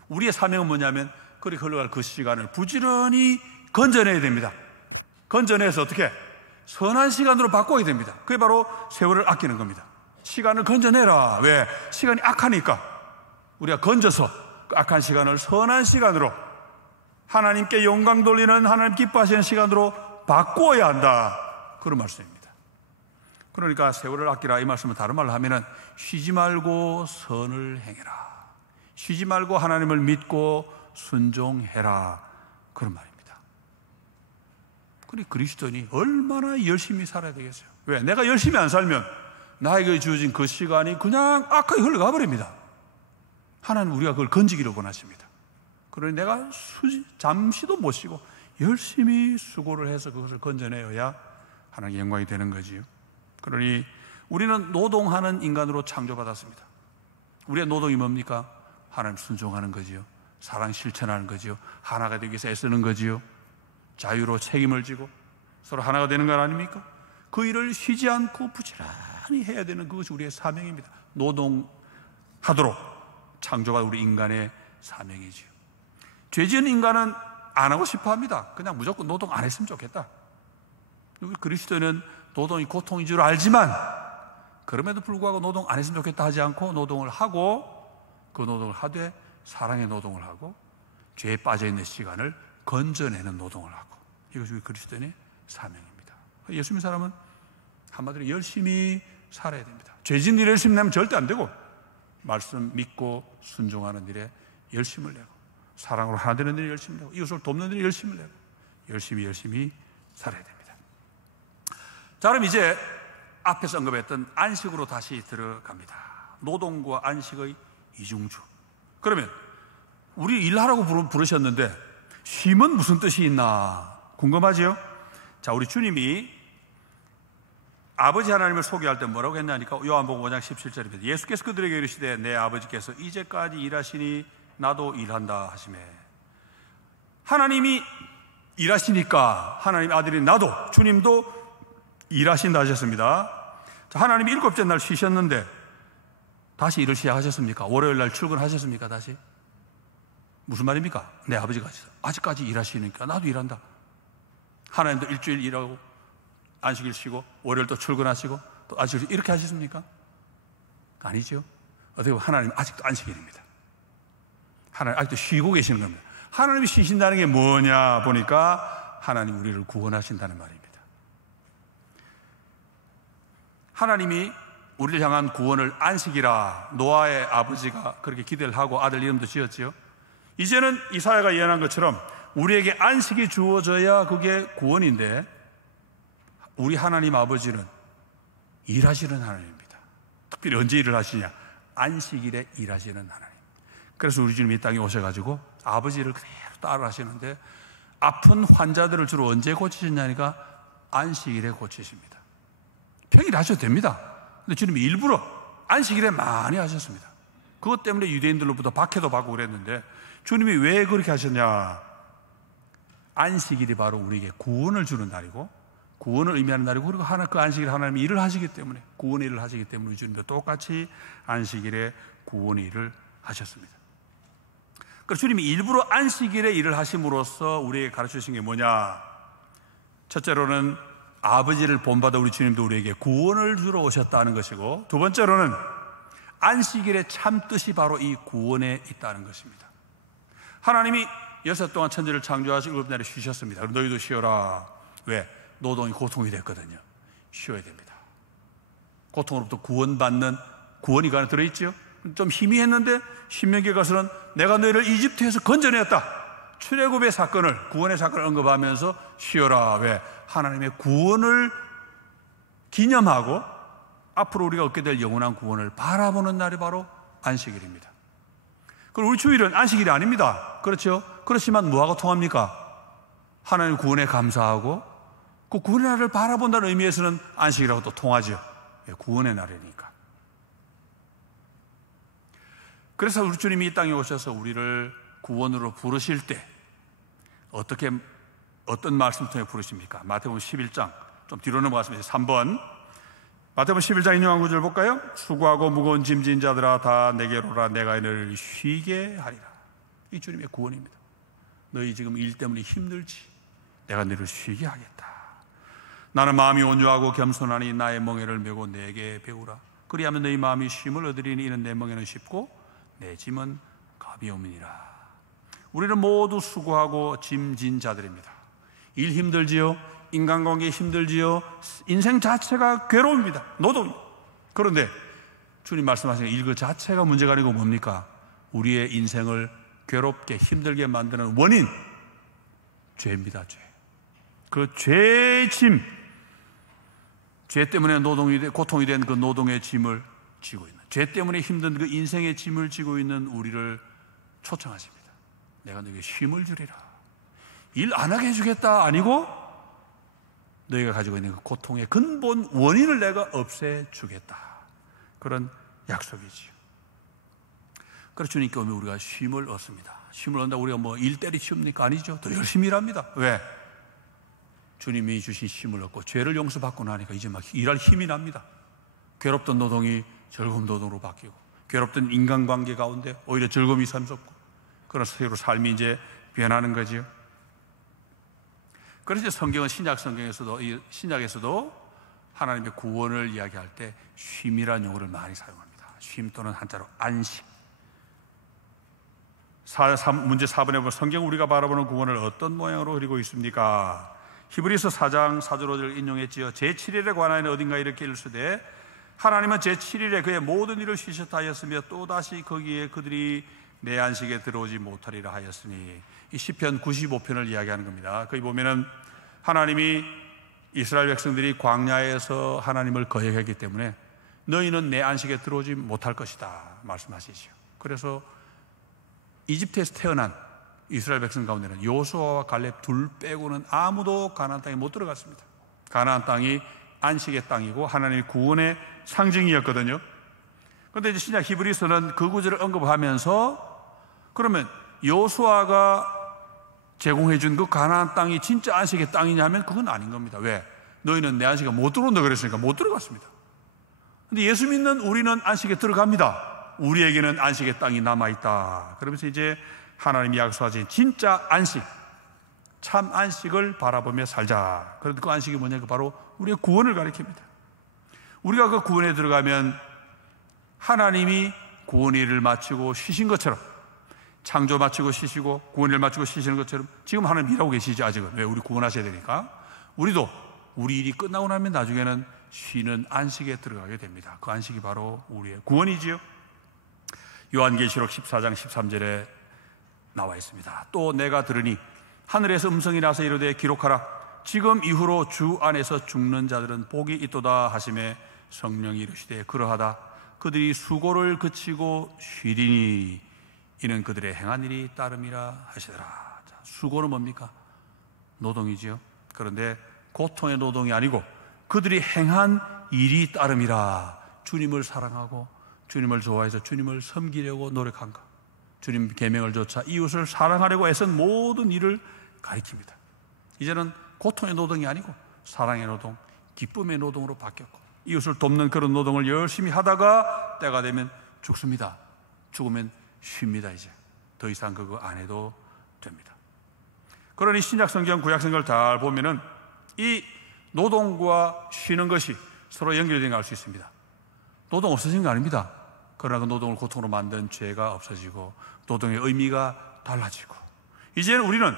우리의 사명은 뭐냐면 그렇게 흘러갈 그 시간을 부지런히 건져내야 됩니다. 건져내서 어떻게? 선한 시간으로 바꿔야 됩니다. 그게 바로 세월을 아끼는 겁니다. 시간을 건져내라. 왜? 시간이 악하니까 우리가 건져서 그 악한 시간을 선한 시간으로 하나님께 영광 돌리는 하나님 기뻐하시는 시간으로 바꾸어야 한다. 그런 말씀입니다. 그러니까 세월을 아끼라 이 말씀은 다른 말로 하면은 쉬지 말고 선을 행해라. 쉬지 말고 하나님을 믿고 순종해라. 그런 말입니다. 그러니 그리스도인이 얼마나 열심히 살아야 되겠어요? 왜? 내가 열심히 안 살면 나에게 주어진 그 시간이 그냥 악하게 흘러가 버립니다. 하나님 우리가 그걸 건지기를 원하십니다. 그러니 내가 잠시도 못 쉬고 열심히 수고를 해서 그것을 건져내어야 하나님의 영광이 되는 거지요. 그러니 우리는 노동하는 인간으로 창조받았습니다. 우리의 노동이 뭡니까? 하나님 순종하는 거지요. 사랑 실천하는 거지요. 하나가 되기 위해서 애쓰는 거지요. 자유로 책임을 지고 서로 하나가 되는 건 아닙니까? 그 일을 쉬지 않고 부지런히 해야 되는 그것이 우리의 사명입니다. 노동하도록 창조가 우리 인간의 사명이지요. 죄 지은 인간은 안 하고 싶어 합니다. 그냥 무조건 노동 안 했으면 좋겠다. 우리 그리스도인은 노동이 고통인 줄 알지만 그럼에도 불구하고 노동 안 했으면 좋겠다 하지 않고 노동을 하고 그 노동을 하되 사랑의 노동을 하고 죄에 빠져있는 시간을 건져내는 노동을 하고 이것이 우리 그리스도인의 사명입니다. 예수 믿는 사람은 한마디로 열심히 살아야 됩니다. 죄진 일에 열심히 내면 절대 안 되고 말씀 믿고 순종하는 일에 열심을 내고 사랑으로 하나 되는 일에 열심을 내고 이웃을 돕는 일에 열심을 내고 열심히 살아야 됩니다. 자, 그럼 이제 앞에서 언급했던 안식으로 다시 들어갑니다. 노동과 안식의 이중주. 그러면 우리 일하라고 부르셨는데 쉼은 무슨 뜻이 있나 궁금하지요? 자, 우리 주님이 아버지 하나님을 소개할 때 뭐라고 했냐니까 요한복음 5장 17절입니다. 예수께서 그들에게 이르시되 내 아버지께서 이제까지 일하시니 나도 일한다 하시매. 하나님이 일하시니까 하나님 아들인 나도 주님도 일하신다 하셨습니다. 자, 하나님이 7째 날 쉬셨는데 다시 일을 시작하셨습니까? 월요일 날 출근하셨습니까? 다시? 무슨 말입니까? 내 아버지가 아직까지 일하시니까 나도 일한다. 하나님도 일주일 일하고 안식일 쉬고 월요일 또 출근하시고 또 안식일 이렇게 하셨습니까? 아니죠. 어떻게 보면 하나님 아직도 안식일입니다. 하나님 아직도 쉬고 계시는 겁니다. 하나님이 쉬신다는 게 뭐냐 보니까 하나님 우리를 구원하신다는 말입니다. 하나님이 우리를 향한 구원을 안식이라 노아의 아버지가 그렇게 기대를 하고 아들 이름도 지었지요. 이제는 이사야가 예언한 것처럼 우리에게 안식이 주어져야 그게 구원인데 우리 하나님 아버지는 일하시는 하나님입니다. 특별히 언제 일을 하시냐? 안식일에 일하시는 하나님. 그래서 우리 주님이 이 땅에 오셔가지고 아버지를 그대로 따라 하시는데 아픈 환자들을 주로 언제 고치셨냐니까 안식일에 고치십니다. 평일에 하셔도 됩니다. 근데 주님이 일부러 안식일에 많이 하셨습니다. 그것 때문에 유대인들로부터 박해도 받고 그랬는데 주님이 왜 그렇게 하셨냐? 안식일이 바로 우리에게 구원을 주는 날이고 구원을 의미하는 날이고, 그리고 그 안식일에 하나님이 일을 하시기 때문에, 구원의 일을 하시기 때문에 우리 주님도 똑같이 안식일에 구원의 일을 하셨습니다. 그래서 주님이 일부러 안식일에 일을 하심으로써 우리에게 가르쳐주신 게 뭐냐? 첫째로는 아버지를 본받아 우리 주님도 우리에게 구원을 주러 오셨다는 것이고, 두 번째로는 안식일의 참 뜻이 바로 이 구원에 있다는 것입니다. 하나님이 6일 동안 천지를 창조하시고 7날에 쉬셨습니다. 그럼 너희도 쉬어라. 왜? 노동이 고통이 됐거든요. 쉬어야 됩니다. 고통으로부터 구원받는 구원이 그 안에 들어있죠. 좀 희미했는데 신명기에 가서는 내가 너희를 이집트에서 건져냈다. 출애굽의 사건을, 구원의 사건을 언급하면서 쉬어라. 왜? 하나님의 구원을 기념하고 앞으로 우리가 얻게 될 영원한 구원을 바라보는 날이 바로 안식일입니다. 그리고 우리 주일은 안식일이 아닙니다. 그렇죠? 그렇지만 뭐하고 통합니까? 하나님 구원에 감사하고 그 구원의 날을 바라본다는 의미에서는 안식이라고 또 통하죠. 구원의 날이니까. 그래서 우리 주님이 이 땅에 오셔서 우리를 구원으로 부르실 때 어떤 말씀 통해 부르십니까? 마태복음 11장, 좀 뒤로 넘어갔습니다. 3번. 마태복음 11장 인용한 구절 볼까요? 수고하고 무거운 짐진 자들아 다 내게로 오라. 내가 너희를 쉬게 하리라. 이 주님의 구원입니다. 너희 지금 일 때문에 힘들지? 내가 너희를 쉬게 하겠다. 나는 마음이 온유하고 겸손하니 나의 멍에를 메고 내게 배우라. 그리하면 너희 마음이 쉼을 얻으리니 이는 내 멍에는 쉽고 내 짐은 가벼움이니라. 우리는 모두 수고하고 짐진 자들입니다. 일 힘들지요? 인간관계 힘들지요? 인생 자체가 괴로움입니다. 노동. 그런데 주님 말씀하시는 일 그 자체가 문제가 아니고 뭡니까? 우리의 인생을 괴롭게 힘들게 만드는 원인, 죄입니다. 죄. 그 죄의 짐, 죄 때문에 고통이 된 그 노동의 짐을 지고 있는, 죄 때문에 힘든 그 인생의 짐을 지고 있는 우리를 초청하십니다. 내가 너에게 쉼을 주리라. 일 안 하게 해주겠다 아니고 너희가 가지고 있는 그 고통의 근본 원인을 내가 없애주겠다. 그런 약속이지요. 그래서 주님께 오면 우리가 쉼을 얻습니다. 쉼을 얻는다고 우리가 뭐 일 때리치웁니까? 아니죠. 더 열심히 일합니다. 왜? 주님이 주신 쉼을 얻고 죄를 용서받고 나니까 이제 막 일할 힘이 납니다. 괴롭던 노동이 즐거운 노동으로 바뀌고, 괴롭던 인간관계 가운데 오히려 즐거움이 샘솟고, 그래서 새로 삶이 이제 변하는 거지요. 그래서 성경은 신약에서도 하나님의 구원을 이야기할 때 쉼이라는 용어를 많이 사용합니다. 쉼 또는 한자로 안식. 문제 4번에 보면 성경 우리가 바라보는 구원을 어떤 모양으로 그리고 있습니까? 히브리서 4장 4절 5절을 인용했지요. 제7일에 관하여 어딘가 이렇게 일수되 하나님은 제7일에 그의 모든 일을 쉬셨다 하였으며 또다시 거기에 그들이 내 안식에 들어오지 못하리라 하였으니, 이 시편 95편을 이야기하는 겁니다. 거기 보면은 하나님이 이스라엘 백성들이 광야에서 하나님을 거역했기 때문에 너희는 내 안식에 들어오지 못할 것이다 말씀하시죠. 그래서 이집트에서 태어난 이스라엘 백성 가운데는 여호수아와 갈렙 둘 빼고는 아무도 가나안 땅에 못 들어갔습니다. 가나안 땅이 안식의 땅이고 하나님의 구원의 상징이었거든요. 그런데 이제 신약 히브리서는 그 구절을 언급하면서 그러면 여호수아가 제공해 준 그 가나안 땅이 진짜 안식의 땅이냐 하면 그건 아닌 겁니다. 왜? 너희는 내 안식에 못 들어온다 그랬으니까 못 들어갔습니다. 그런데 예수 믿는 우리는 안식에 들어갑니다. 우리에게는 안식의 땅이 남아있다. 그러면서 이제 하나님이 약속하신 진짜 안식, 참 안식을 바라보며 살자. 그런데 그 안식이 뭐냐? 바로 우리의 구원을 가리킵니다. 우리가 그 구원에 들어가면 하나님이 구원의 일을 마치고 쉬신 것처럼, 창조 마치고 쉬시고 구원을 마치고 쉬시는 것처럼 지금 하나님 일하고 계시죠. 아직은. 왜? 우리 구원하셔야 되니까. 우리도 우리 일이 끝나고 나면 나중에는 쉬는 안식에 들어가게 됩니다. 그 안식이 바로 우리의 구원이지요. 요한계시록 14장 13절에 나와 있습니다. 또 내가 들으니 하늘에서 음성이 나서 이르되 기록하라. 지금 이후로 주 안에서 죽는 자들은 복이 있도다 하시매 성령이 이르시되 그러하다. 그들이 수고를 그치고 쉬리니 이는 그들의 행한 일이 따름이라 하시더라. 자, 수고는 뭡니까? 노동이지요. 그런데 고통의 노동이 아니고 그들이 행한 일이 따름이라. 주님을 사랑하고 주님을 좋아해서 주님을 섬기려고 노력한 것, 주님 계명을 좇아 이웃을 사랑하려고 애쓴 모든 일을 가리킵니다. 이제는 고통의 노동이 아니고 사랑의 노동, 기쁨의 노동으로 바뀌었고, 이웃을 돕는 그런 노동을 열심히 하다가 때가 되면 죽습니다. 죽으면 쉽니다. 이제 더 이상 그거 안 해도 됩니다. 그러니 신약성경, 구약성경을 잘 보면은 이 노동과 쉬는 것이 서로 연결된 걸 알 수 있습니다. 노동 없어진 거 아닙니다. 그러나 그 노동을 고통으로 만든 죄가 없어지고 노동의 의미가 달라지고, 이제는 우리는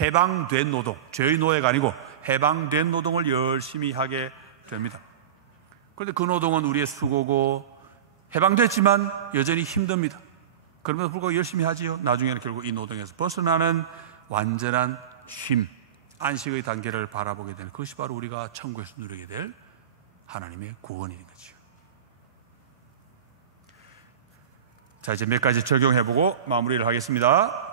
해방된 노동, 죄의 노예가 아니고 해방된 노동을 열심히 하게 됩니다. 그런데 그 노동은 우리의 수고고 해방됐지만 여전히 힘듭니다. 그럼에도 불구하고 열심히 하지요. 나중에는 결국 이 노동에서 벗어나는 완전한 쉼, 안식의 단계를 바라보게 되는, 그것이 바로 우리가 천국에서 누리게 될 하나님의 구원인 거죠. 자, 이제 몇 가지 적용해보고 마무리를 하겠습니다.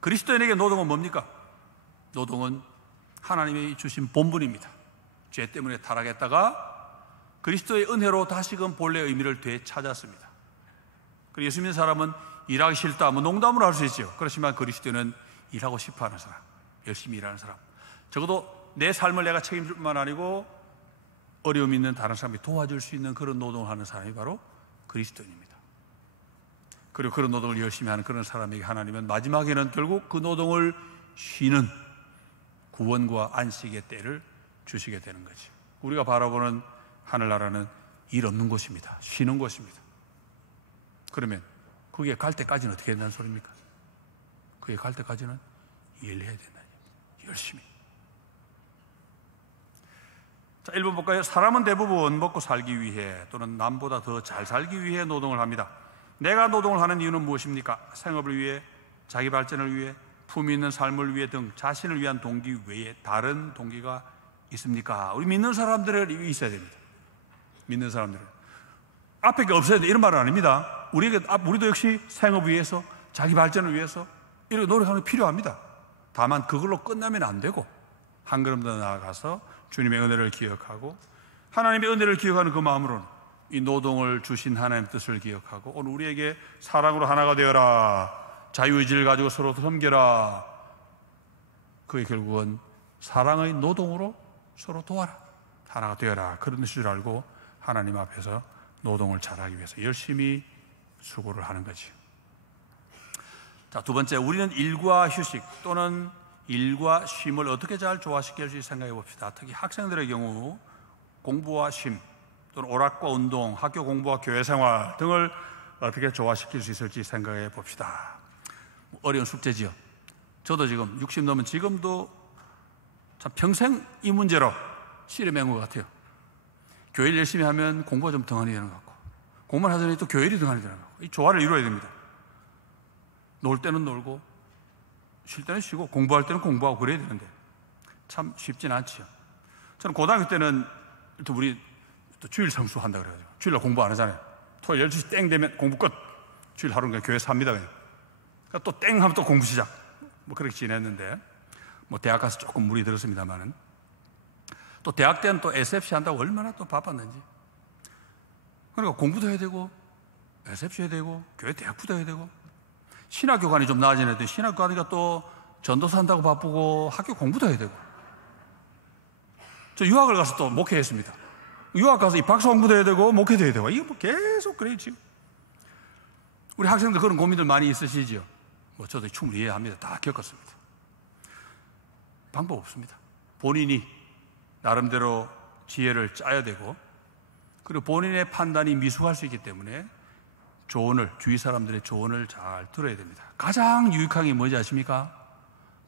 그리스도인에게 노동은 뭡니까? 노동은 하나님이 주신 본분입니다. 죄 때문에 타락했다가 그리스도의 은혜로 다시금 본래의 의미를 되찾았습니다. 그리고 예수 믿는 사람은 일하기 싫다, 농담으로 할 수 있죠. 그렇지만 그리스도는 일하고 싶어하는 사람, 열심히 일하는 사람, 적어도 내 삶을 내가 책임질 뿐만 아니고 어려움 있는 다른 사람이 도와줄 수 있는 그런 노동을 하는 사람이 바로 그리스도인입니다. 그리고 그런 노동을 열심히 하는 그런 사람에게 하나님은 마지막에는 결국 그 노동을 쉬는 구원과 안식의 때를 주시게 되는 거죠. 우리가 바라보는 하늘나라는 일 없는 곳입니다. 쉬는 곳입니다. 그러면 그게 갈 때까지는 어떻게 된다는 소리입니까? 그게 갈 때까지는 일해야 된다는 얘기입니다. 열심히. 자, 1번 볼까요? 사람은 대부분 먹고 살기 위해 또는 남보다 더 잘 살기 위해 노동을 합니다. 내가 노동을 하는 이유는 무엇입니까? 생업을 위해, 자기 발전을 위해, 품위 있는 삶을 위해 등 자신을 위한 동기 외에 다른 동기가 있습니까? 우리 믿는 사람들은 있어야 됩니다. 믿는 사람들은 앞에 게 없어야 돼, 이런 말은 아닙니다. 우리도 역시 생업을 위해서, 자기 발전을 위해서 이렇게 노력하는 게 필요합니다. 다만 그걸로 끝나면 안 되고 한 걸음 더 나아가서 주님의 은혜를 기억하고 하나님의 은혜를 기억하는 그 마음으로는 이 노동을 주신 하나님의 뜻을 기억하고 오늘 우리에게 사랑으로 하나가 되어라, 자유의지를 가지고 서로 섬겨라, 그게 결국은 사랑의 노동으로 서로 도와라, 하나가 되어라, 그런 뜻을 알고 하나님 앞에서 노동을 잘하기 위해서 열심히 수고를 하는 거지. 자, 두 번째, 우리는 일과 휴식 또는 일과 쉼을 어떻게 잘 조화시킬지 생각해 봅시다. 특히 학생들의 경우 공부와 쉼 또는 오락과 운동, 학교 공부와 교회 생활 등을 어떻게 조화시킬 수 있을지 생각해 봅시다. 어려운 숙제지요. 저도 지금 60 넘은 지금도 참 평생 이 문제로 씨름한 것 같아요. 교회를 열심히 하면 공부가 좀 등한이 되는 것 같고, 공부를 하더니 또 교회를 등한이 되는 것 같고, 이 조화를 이루어야 됩니다. 놀 때는 놀고 쉴 때는 쉬고 공부할 때는 공부하고 그래야 되는데 참 쉽진 않지요. 저는 고등학교 때는 또 우리 또 주일 성수 한다 그래가지고 주일날 공부 안 하잖아요. 토요일 12시 땡 되면 공부 끝. 주일 하루는 그냥 교회에서 합니다. 그냥. 그러니까 또 땡 하면 또 공부 시작. 그렇게 지냈는데 대학 가서 조금 무리 들었습니다만은 또 대학 때는 또 SFC 한다고 얼마나 또 바빴는지. 그러니까 공부도 해야 되고 SFC 해야 되고 교회 대학부도 해야 되고, 신학교관이 좀 나아지는 애들 신학교관이가 또 전도사 한다고 바쁘고 학교 공부도 해야 되고. 저 유학을 가서 또 목회했습니다. 유학 가서 이 박사 공부도 해야 되고 목회도 해야 되고, 이거 계속 그래요 지금. 우리 학생들 그런 고민들 많이 있으시죠? 저도 충분히 이해합니다. 다 겪었습니다. 방법 없습니다. 본인이 나름대로 지혜를 짜야 되고, 그리고 본인의 판단이 미숙할 수 있기 때문에 주위 사람들의 조언을 잘 들어야 됩니다. 가장 유익한 게 뭔지 아십니까?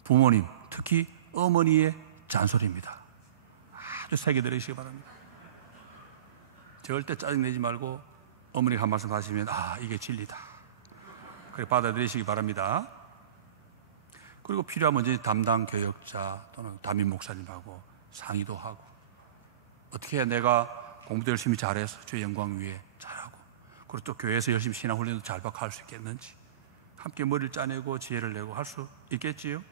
부모님, 특히 어머니의 잔소리입니다. 아주 새겨 들으시기 바랍니다. 절대 짜증내지 말고 어머니가 한 말씀 하시면 이게 진리다, 그렇게 받아들이시기 바랍니다. 그리고 필요하면 이제 담당 교역자 또는 담임 목사님하고 상의도 하고, 어떻게 해야 내가 공부도 열심히 잘해서 주의 영광 위에 잘하고, 그리고 또 교회에서 열심히 신앙훈련도 잘 받고 할 수 있겠는지 함께 머리를 짜내고 지혜를 내고 할 수 있겠지요.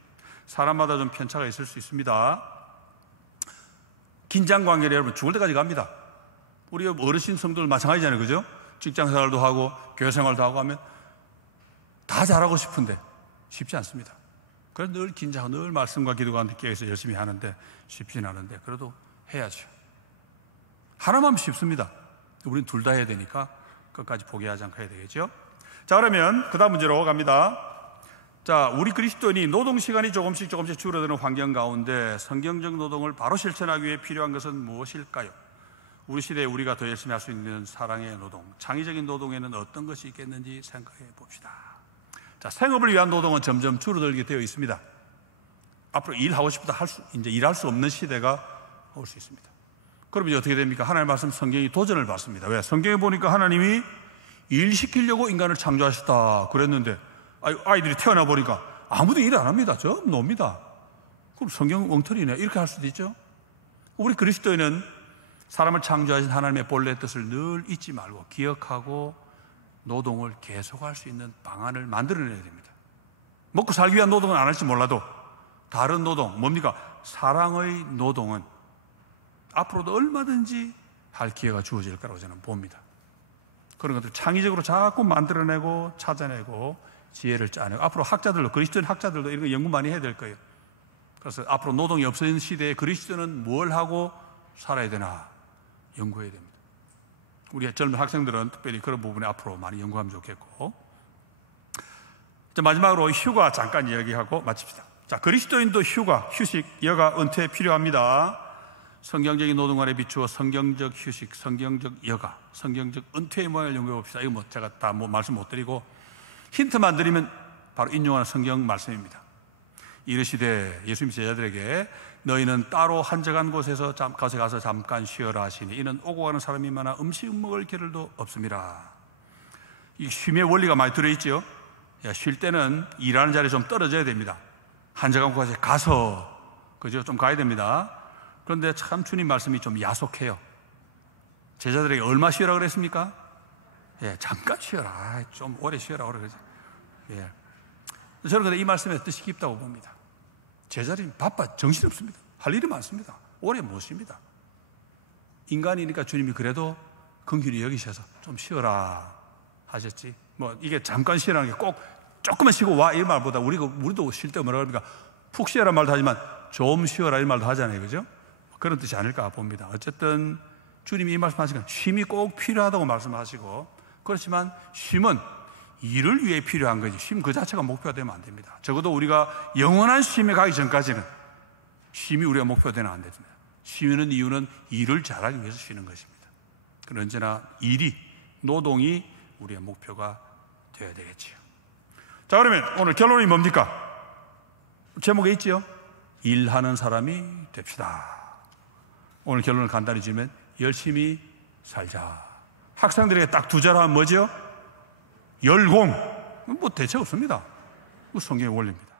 사람마다 좀 편차가 있을 수 있습니다. 긴장관계를 여러분 죽을 때까지 갑니다. 우리 어르신 성도들 마찬가지잖아요, 그죠? 직장생활도 하고 교회생활도 하고 하면 다 잘하고 싶은데 쉽지 않습니다. 그래서 늘 긴장하고 늘 말씀과 기도가 함께해서 열심히 하는데 쉽지는 않은데 그래도 해야죠. 하나만 쉽습니다. 우리는 둘 다 해야 되니까 끝까지 포기하지 않고 해야 되겠죠. 자, 그러면 그 다음 문제로 갑니다. 자, 우리 그리스도인이 노동시간이 조금씩 줄어드는 환경 가운데 성경적 노동을 바로 실천하기 위해 필요한 것은 무엇일까요? 우리 시대에 우리가 더 열심히 할 수 있는 사랑의 노동, 창의적인 노동에는 어떤 것이 있겠는지 생각해 봅시다. 자, 생업을 위한 노동은 점점 줄어들게 되어 있습니다. 앞으로 일하고 싶다 이제 일할 수 없는 시대가 올 수 있습니다. 그럼 이제 어떻게 됩니까? 하나님의 말씀 성경이 도전을 받습니다. 왜? 성경에 보니까 하나님이 일 시키려고 인간을 창조하셨다 그랬는데 아이들이 태어나 보니까 아무도 일 안 합니다. 전부 놉니다. 그럼 성경 엉터리네. 이렇게 할 수도 있죠. 우리 그리스도인은 사람을 창조하신 하나님의 본래 뜻을 늘 잊지 말고 기억하고 노동을 계속할 수 있는 방안을 만들어내야 됩니다. 먹고 살기 위한 노동은 안 할지 몰라도 다른 노동, 뭡니까? 사랑의 노동은 앞으로도 얼마든지 할 기회가 주어질 거라고 저는 봅니다. 그런 것들 창의적으로 자꾸 만들어내고 찾아내고 지혜를 짜내고 앞으로 학자들도, 그리스도인 학자들도 이런 거 연구 많이 해야 될 거예요. 그래서 앞으로 노동이 없어지는 시대에 그리스도는 뭘 하고 살아야 되나 연구해야 됩니다. 우리 젊은 학생들은 특별히 그런 부분에 앞으로 많이 연구하면 좋겠고. 자, 마지막으로 휴가 잠깐 이야기하고 마칩시다. 자, 그리스도인도 휴가, 휴식, 여가, 은퇴 필요합니다. 성경적인 노동관에 비추어 성경적 휴식, 성경적 여가, 성경적 은퇴의 모양을 연구해 봅시다. 이거 뭐 제가 다 말씀 못 드리고 힌트만 드리면 바로 인용하는 성경 말씀입니다. 이르시되 예수님 제자들에게 너희는 따로 한적한 곳에서 가서 잠깐 쉬어라 하시니 이는 오고 가는 사람이 많아 음식 먹을 겨를도 없음이라. 이 쉼의 원리가 많이 들어있죠. 쉴 때는 일하는 자리에 좀 떨어져야 됩니다. 한적한 곳에 가서 그죠? 좀 가야 됩니다. 그런데 참 주님 말씀이 좀 야속해요. 제자들에게 얼마 쉬어라 그랬습니까? 예, 잠깐 쉬어라. 좀 오래 쉬어라 그러죠. 예. 저는 근데 이 말씀의 뜻이 깊다고 봅니다. 제자들이 바빠 정신없습니다. 할 일이 많습니다. 오래 못 쉽니다. 인간이니까 주님이 그래도 긍휼히 여기셔서 좀 쉬어라 하셨지. 뭐 이게 잠깐 쉬라는 게 꼭 조금만 쉬고 와 이 말보다 우리도 쉴 때 뭐라 그럽니까? 푹 쉬어라 말도 하지만 좀 쉬어라 이 말도 하잖아요. 그죠? 그런 뜻이 아닐까 봅니다. 어쨌든 주님이 이 말씀하시니까 쉼이 꼭 필요하다고 말씀하시고, 그렇지만 쉼은 일을 위해 필요한 거지 쉼 그 자체가 목표가 되면 안 됩니다. 적어도 우리가 영원한 쉼에 가기 전까지는 쉼이 우리가 목표가 되면 안 됩니다. 쉬는 이유는 일을 잘하기 위해서 쉬는 것입니다. 그러나 언제나 일이, 노동이 우리의 목표가 되어야 되겠지요. 자, 그러면 오늘 결론이 뭡니까? 제목에 있지요. 일하는 사람이 됩시다. 오늘 결론을 간단히 지으면 열심히 살자. 학생들에게 딱 두 자로 하면 뭐죠? 열공. 뭐 대책 없습니다. 성경의 원리입니다.